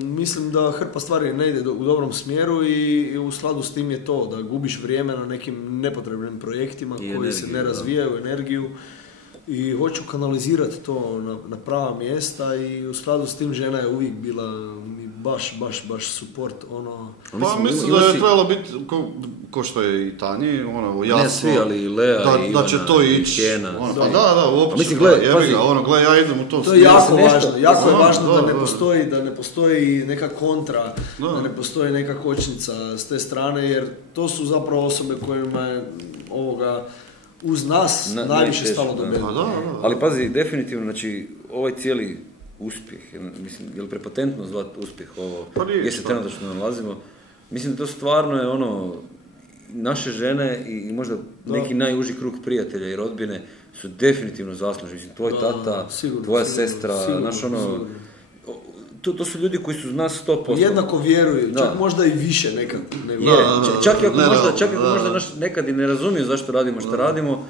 mislim da hrpa stvari ne ide u dobrom smjeru i u skladu s tim je to da gubiš vrijeme na nekim nepotrebnim projektima koji se ne razvijaju, energiju, i hoću kanalizirati to na prava mjesta i u skladu s tim žena je uvijek bila mi baš support, ono. Pa mislim da je trebalo biti ko što je i Tanji, ono, jasno. Ne svi, ali i Lea i Ivana, da će to ići. Ono, pa da, uopće. Mislim, gle, ja idem u tom to je jako važno, jako je važno da ne postoji neka kontra, da ne postoji neka kočnica s te strane, jer to su zapravo osobe kojima je uz nas najviše stalo do mene. Ali pazi, definitivno, znači, ovaj cijeli uspjeh, mislim, je li prepotentno zvati uspjeh ovo, gdje se trenutno nalazimo, mislim da to stvarno je ono, naše žene i možda neki najuži krug prijatelja i rodbine su definitivno zaslužni, mislim, tvoj tata, tvoja sestra, naš ono, to su ljudi koji su nas 100%. Jednako vjeruju, čak možda i više nekako. Čak i ako možda nekad i ne razumiju zašto radimo što radimo,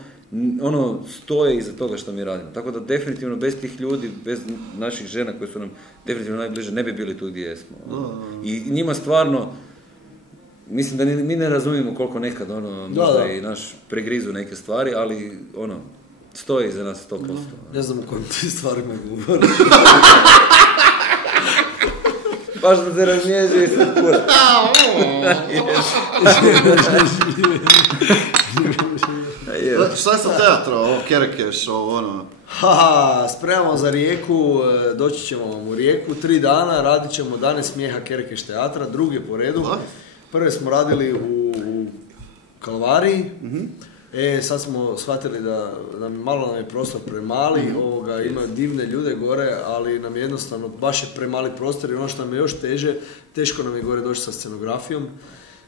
ono, stoje iza toga što mi radimo. Tako da definitivno bez tih ljudi, bez naših žena koje su nam definitivno najbliže, ne bi bili tu gdje jesmo. I njima stvarno, mislim da mi ne razumijemo koliko nekad, ono, možda i naš pregrizu neke stvari, ali, ono, stoje iza nas 100%. Ne znam o kojim ti stvarima govorim. Baš da se razmijeđuje i sve kura. Šta je sa teatra, ovo Kerekeš, ovo ono? Spremamo za Rijeku, doći ćemo vam u Rijeku, 3 dana, radit ćemo Dane smijeha Kerekeš teatra, druge po redu. Prve smo radili u Kalvariji, sad smo shvatili da malo je prostor premali, ima divne ljude gore, ali nam je jednostavno baš je premali prostor i ono što nam je još teže, teško nam je gore doći sa scenografijom.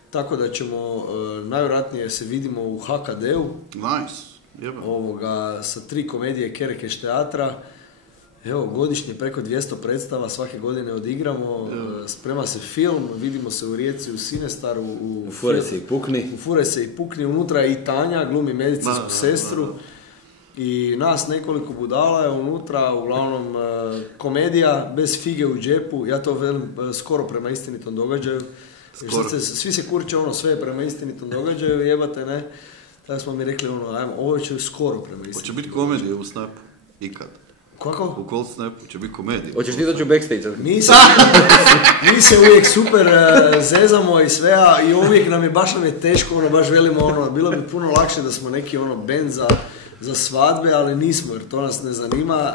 Tako da ćemo, najvjerojatnije se vidimo u HKD-u. Nice. Sa 3 komedije Kerekeš teatra. Evo, godišnje preko 200 predstava, svake godine odigramo, sprema se film, vidimo se u Rijeci, u Sinestaru, u Fure se i pukni. Unutra je i Tanja, glumi medicinsku sestru. I nas nekoliko budala je unutra, uglavnom komedija bez fige u džepu, ja to velim skoro prema istinitom događaju. Svi se kurče, sve je prema istinitom događaju, jebate, ne? Tada smo mi rekli, ajmo, ovo će skoro prema istinitom. Hoće biti komedije u Snapu, ikad. Kako? U Cold Snapu će biti komedija. Hoćeš ti doći u backstage? Mi se uvijek super zezamo i sve, i uvijek nam je teško, baš velimo, bilo bi puno lakše da smo neki band za svadbe, ali nismo, jer to nas ne zanima.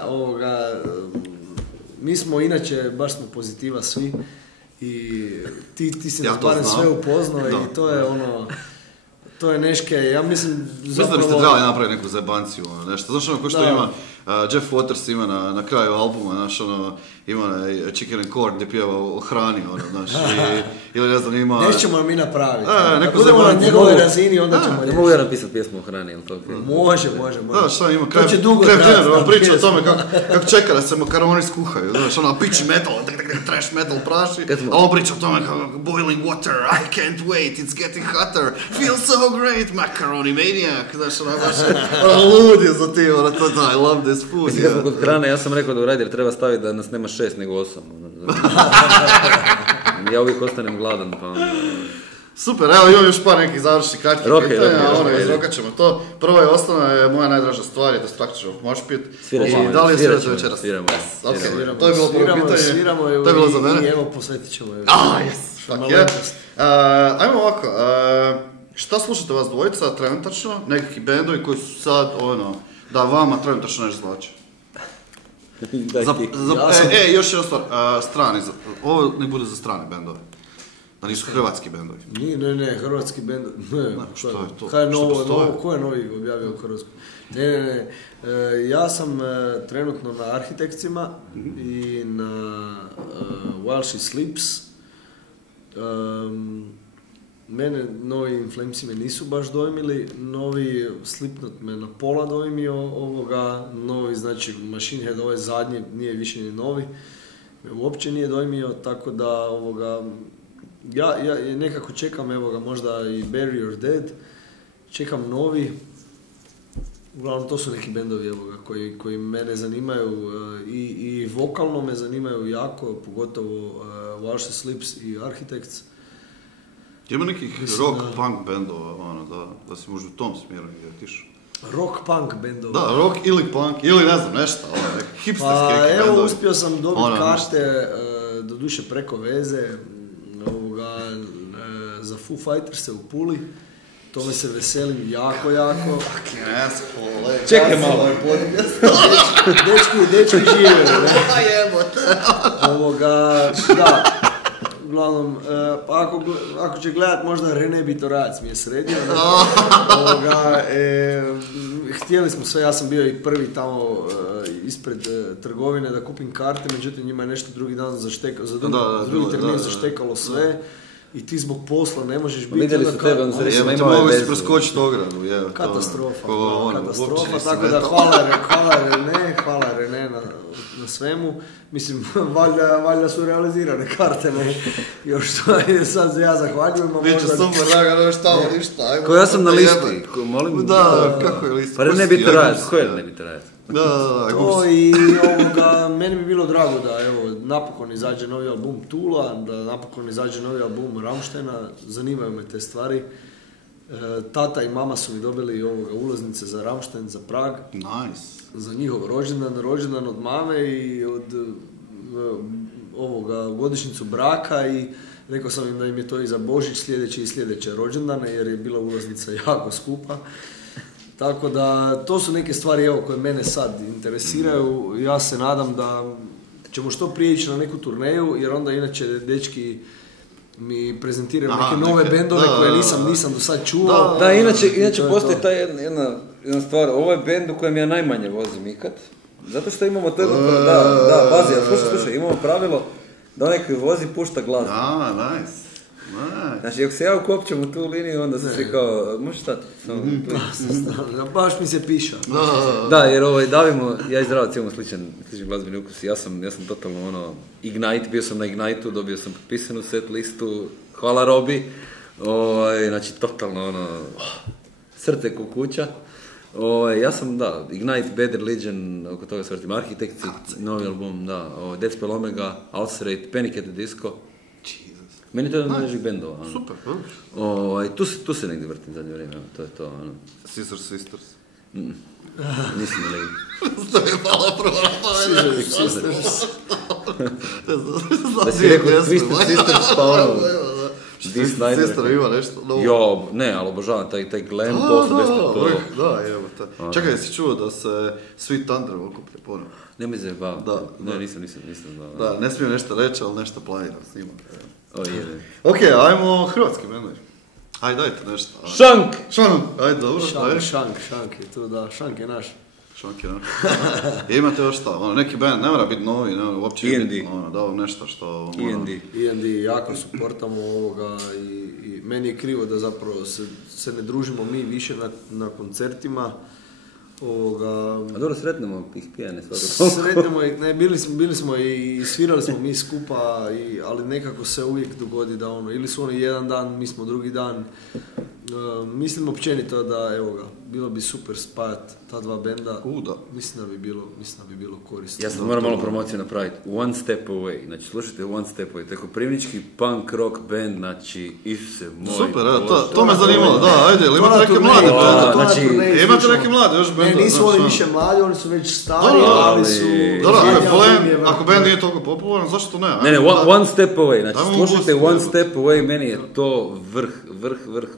Mi smo inače, baš smo pozitiva svi, i ti si nas barem sve upoznao i to je to je neške, ja mislim zapravo... Mislim da biste trebali napraviti neku zajebanciju, nešto. Znaš ko što ima, Jeff Waters ima na kraju albuma, znaš, ima Chicken and Corn gdje pjeva o hrani, znaš, ili ne znam, ima... Nećemo mi napraviti. Da budemo na njegovoj razini, onda ćemo... Ne mogu ja napisati pjesmu o hrani, ili to? Može. Da, šta ima, Krep priča o tome kako čeka da se makaroni skuhaju, znaš, pitchy metal, trash metal praši, a on priča o tome kako boiling water, I can't wait, it's getting hotter, feels so great, macaroni maniac, znaš, baš lud je za ti, I love this food. Mislim, kad smo kod hrane, ja sam rekao da u Raider treba staviti da nas nema 6 nego 8. Ja uvijek ostanem gladan, pa... Super, evo imam još par nekih završnih kratkih pitanja, izrokat ćemo to. Prvo je osnovno, moja najdraža stvar je Destruction of Mosh Pit. Da li je svirate večeras? Sviramo. To je bilo prvo pitanje. Sviramo to je bilo za mene. I evo posvetit ćemo. Ajmo ovako, šta slušate vas dvojica trenutačno, nekakvi bendovi koji su sad, da vama trenutačno nešto znači? Još jedna stvar, strani, ovo ne bude za strane bendove. Da nisu hrvatski bendovi. Ne, hrvatski bend, Što je to? Kaj je Što postoji? ko je novi objavio u Hrvatskoj? Ne. Ja sam trenutno na Arhitektcima i na While She Sleeps. Mene novi In Flamesi me nisu baš dojmili, novi Slipknot me na pola dojmio ovoga, novi znači Machine Head, ovaj zadnji nije više ni novi, me uopće nije dojmio, tako da ovoga, ja nekako čekam evo ga možda i Bury Your Dead, čekam novi, uglavnom to su neki bendovi evo ga, koji mene zanimaju i vokalno me zanimaju jako, pogotovo While She Sleeps i Architects. Ima nekih rock punk bendova, da si možda u tom smjeru otišao. Rock punk bendova? Da, rock ili punk, ili ne znam, nešto, neki hipsterski neki bendovi. Evo, uspio sam dobiti karte, doduše preko veze, za Foo Fighters-e u Puli. Tome se veselim jako. Čekaj malo. Dečki žive, ne? Da. Uglavnom, ako će gledat, možda René Bitorac mi je sredio. Htjeli smo sve, ja sam bio i prvi tamo ispred trgovine da kupim karte, međutim njima je nešto drugi dan drugi termin zaštekalo sve. I ti zbog posla ne možeš biti... Vidjeli su tebe, on se reći, ti mogli si preskočiti ogradu. Katastrofa, tako da hvala René na svemu. Mislim, valjda su realizirane karte, ne? Još što je sad ja zahvaljujem. Biće super, Draga, šta ništa. Ko ja sam na listi, molim... Da, kako je lista? Pa ne bi trajac, ko je ne bi trajac? To i meni bi bilo drago da evo, napokon izađe novi album Tula, da napokon izađe novi album Rammsteina, zanimaju me te stvari. Tata i mama su mi dobili ulaznice za Rammstein, za Prag. Nice. Za njihov rođendan od mame i od godišnjicu braka i rekao sam im da im je to i za Božić sljedeće rođendane jer je bila ulaznica jako skupa. Tako da, to su neke stvari koje mene sad interesiraju. Ja se nadam da ćemo što prije ići na neku turneju, jer onda inače dečki mi prezentiraju neke nove bendove koje nisam do sad čuo. Da, inače postoji ta jedna stvar. Ovo je bend u kojem ja najmanje vozim ikad. Zato što imamo to slušaj, imamo pravilo da onaj koji vozi pušta glazbu. Nice. Znači, ako se ja ukopćem u tu liniju, onda se svi kao, možeš stati? Baš mi se piša. Da, jer davimo, ja i Zdravac imamo sličan glazbeni ukus. Ja sam totalno Ignite, bio sam na Ignite-u, dobio sam potpisanu set listu, hvala Robi. Znači, totalno srce ko kuća. Ja sam, Ignite, Bad Religion, oko toga se vrtim, Architects, novi album, Death Spell Omega, Ulcerate, Panic at the Disco. Meni to je jedan od nežih bendova. Super, tu se negdje vrtim zadnje vrijeme, to je to. Sisters. Nisam negdje. To je pala prvo na pamet. Sisters. Da si rekao Twisted Sisters, pa Sister ima nešto novo. Jo, ne, ali obožavam taj glam, to su nešto. Da, evo to. Čekaj, jesi čuo da se Sweet Thunder okuplje ponovno? Ne mi se bavim. Ne, nisam. Da, ne smijem nešto reći, ali nešto planiram s njima. Ok, ajmo hrvatski bendovi. Ajde, dajte nešto. Šank! Ajde, dobro. Šank je tu, da, Šank je naš. Imate još šta, neki band, ne mora biti novi, ne mora uopće E&D. Da ovo nešto što... E&D, jako supportamo ovoga i meni je krivo da zapravo se ne družimo mi više na koncertima. A dobro, sretnemo ih pijane svakako. Sretnemo ih, ne, bili smo i svirali smo mi skupa, ali nekako se uvijek dogodi da ili su oni jedan dan, mi smo drugi dan. Mislim općenito da, bilo bi super spajati ta dva benda. Da. Mislim da bi bilo korisno. Ja sam moram malo promociju napraviti. One Step Away, znači slušajte One Step Away, tako primički punk rock band, znači Isuse moj. Super, to me zanimalo, da, ajde, ili imate neke mlade bende? Imate neke mlade još benda? Ne, nisu oni više mladi, oni su već stari, ali su... Ako band nije toliko popularan, zašto ne? Ne, One Step Away, znači slušajte One Step Away, meni je to vrh.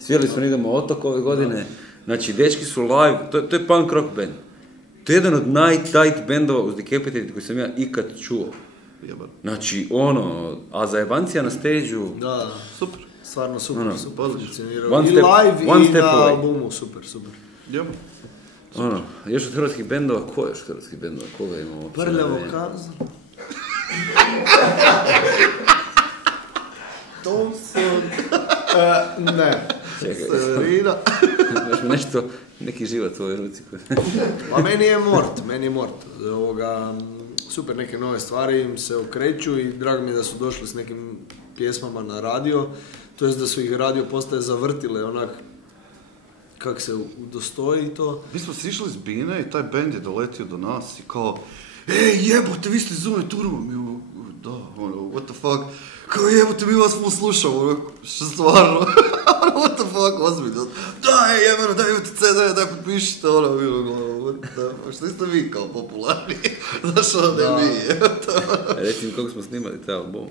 Svirali smo idemo Otok ove godine, znači dečki su live, to je punk rock band. To je jedan od najtight bendova uz Decapitated koji sam ja ikad čuo. jeban. Znači, a za jebancija na stage-u, Da, Super. stvarno super, super funkcionirao. one I step- live one i step na away. albumu, super. Jep. još od hrvatskih bendova, ko je još hrvatskih bendova, koga imamo uopće? Prljavo Ne. kazno. Thompson. Ne. Čekaj, Severina. baš mi nešto, neki život u ovoj ruci. A meni je mort. Super neke nove stvari im se okreću i drago mi je da su došli s nekim pjesmama na radio, to jest da su ih radio postaje zavrtile onak kak se udostoji to. Mi smo sišli s Bine i taj bend je doletio do nas i kao, ej jebote, vi ste iz Zone Turbo, mi da, what the fuck, kao jebote, mi vas mu slušamo, što stvarno, what the fuck, ozbiljno, daj jebeno, daj imate CD, daj potpišite, što ste vi kao popularni, znaš ne mi, Recimo, kako smo snimali taj album.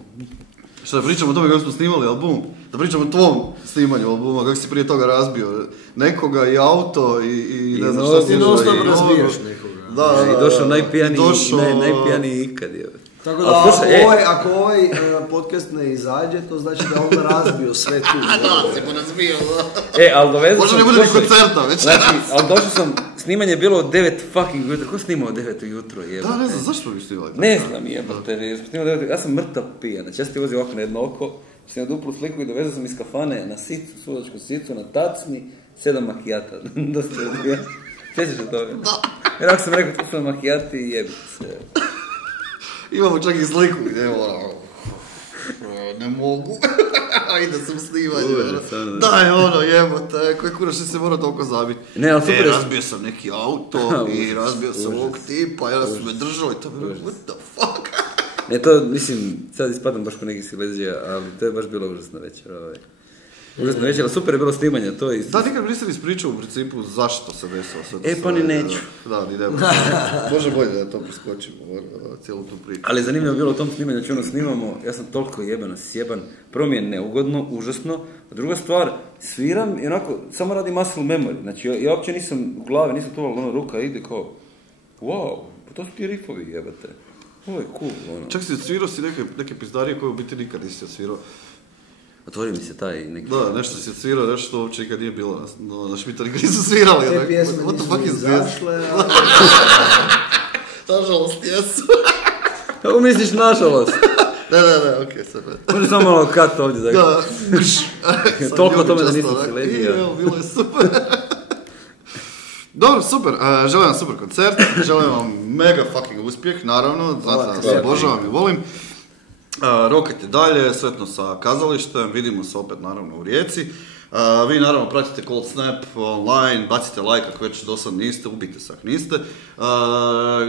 Što da pričamo o tome kako smo snimali album, da pričamo o tvom snimanju albuma, kako si prije toga razbio nekoga i auto i ne znam šta si Ti non stop razbijaš nekoga. Da, I došao najpijaniji, došao- najpijaniji ikad. Tako da Ali slušaj, ako ovaj podcast ne izađe, to znači da on razbio sve tu. Da, si mu razbio, da. ali dovezao Možda sam... ne bude ni slušaj, koncerta već. Znači, ali došao sam, snimanje je bilo od 9 fucking ujutro. Ko snimao 9 ujutro, jebate? Da, ne znam, zašto bi snimali? Ne znam, jebate, jer smo snimali 9 ujutro. Ja sam mrtav pijan, znači ja sam ti vozio ovako na jedno oko, snimao duplu sliku i dovezao sam iz kafane na sicu, sudačku sicu, na tacni, 7 makijata. Dosta je odbija. Sjećaš od toga? Da. Jer ako sam rekao, tu su makijati i jebite se. Imamo čak i sliku, ne mogu. Ajde sam snimanje. Daj jebote, koji kurac se mora toliko zabiti. Ne, ali super je- razbio sam neki auto i razbio sam ovog tipa, ja su me držali, to mi what the fuck. Ne, to, mislim, sad ispadam baš ko neki sileđija, ali to je baš bilo užasna večer. Užasna večer, ali super je bilo snimanje, to je isto. Da, nikad mi nisam ispričao u principu zašto se desilo sve. E, pa ni neću. Da, ni nema. Može bolje da to preskočimo, cijelu tu priču. Ali zanimljivo je bilo u tom snimanju, znači snimamo, ja sam toliko sjeban, prvo mi je neugodno, užasno, a druga stvar, sviram i onako, samo radi muscle memory, znači ja uopće nisam u glavi, nisam to ruka ide kao, wow, pa to su ti riffovi jebate, ovo je cool, Čak si odsvirao si neke pizdarije koje u biti nikad nisi odsvirao. Otvori mi se taj neki... Da, nešto si odsvirao, nešto što uopće nikad nije bilo na Šmita, nikad nisu svirali. Te pjesme What the nisu fuck is this? izašle, Nažalost, jesu. Kako misliš nažalost? Da, okej, sad ne. Može samo malo kat ovdje da... Da. Toliko o tome da nisam siledija. Evo, bilo je super. Dobro, super. Želim vam super koncert, želim vam mega fucking uspjeh, naravno, znate da se obožavam i volim. Rokajte dalje, sretno sa kazalištem, vidimo se opet naravno u Rijeci. Vi naravno pratite Cold Snap online, bacite like ako već do sad niste, ubijte se ako niste.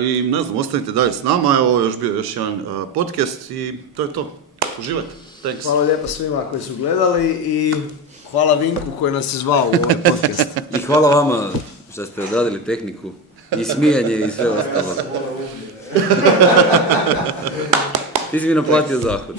I ne znam, ostanite dalje s nama, evo još bio još jedan podcast i to je to. Uživajte. Thanks. Hvala lijepo svima koji su gledali i hvala Vinku koji nas je zvao u ovaj podcast. I hvala vama što ste odradili tehniku i smijanje i sve ostalo. Ti si mi naplatio zahod.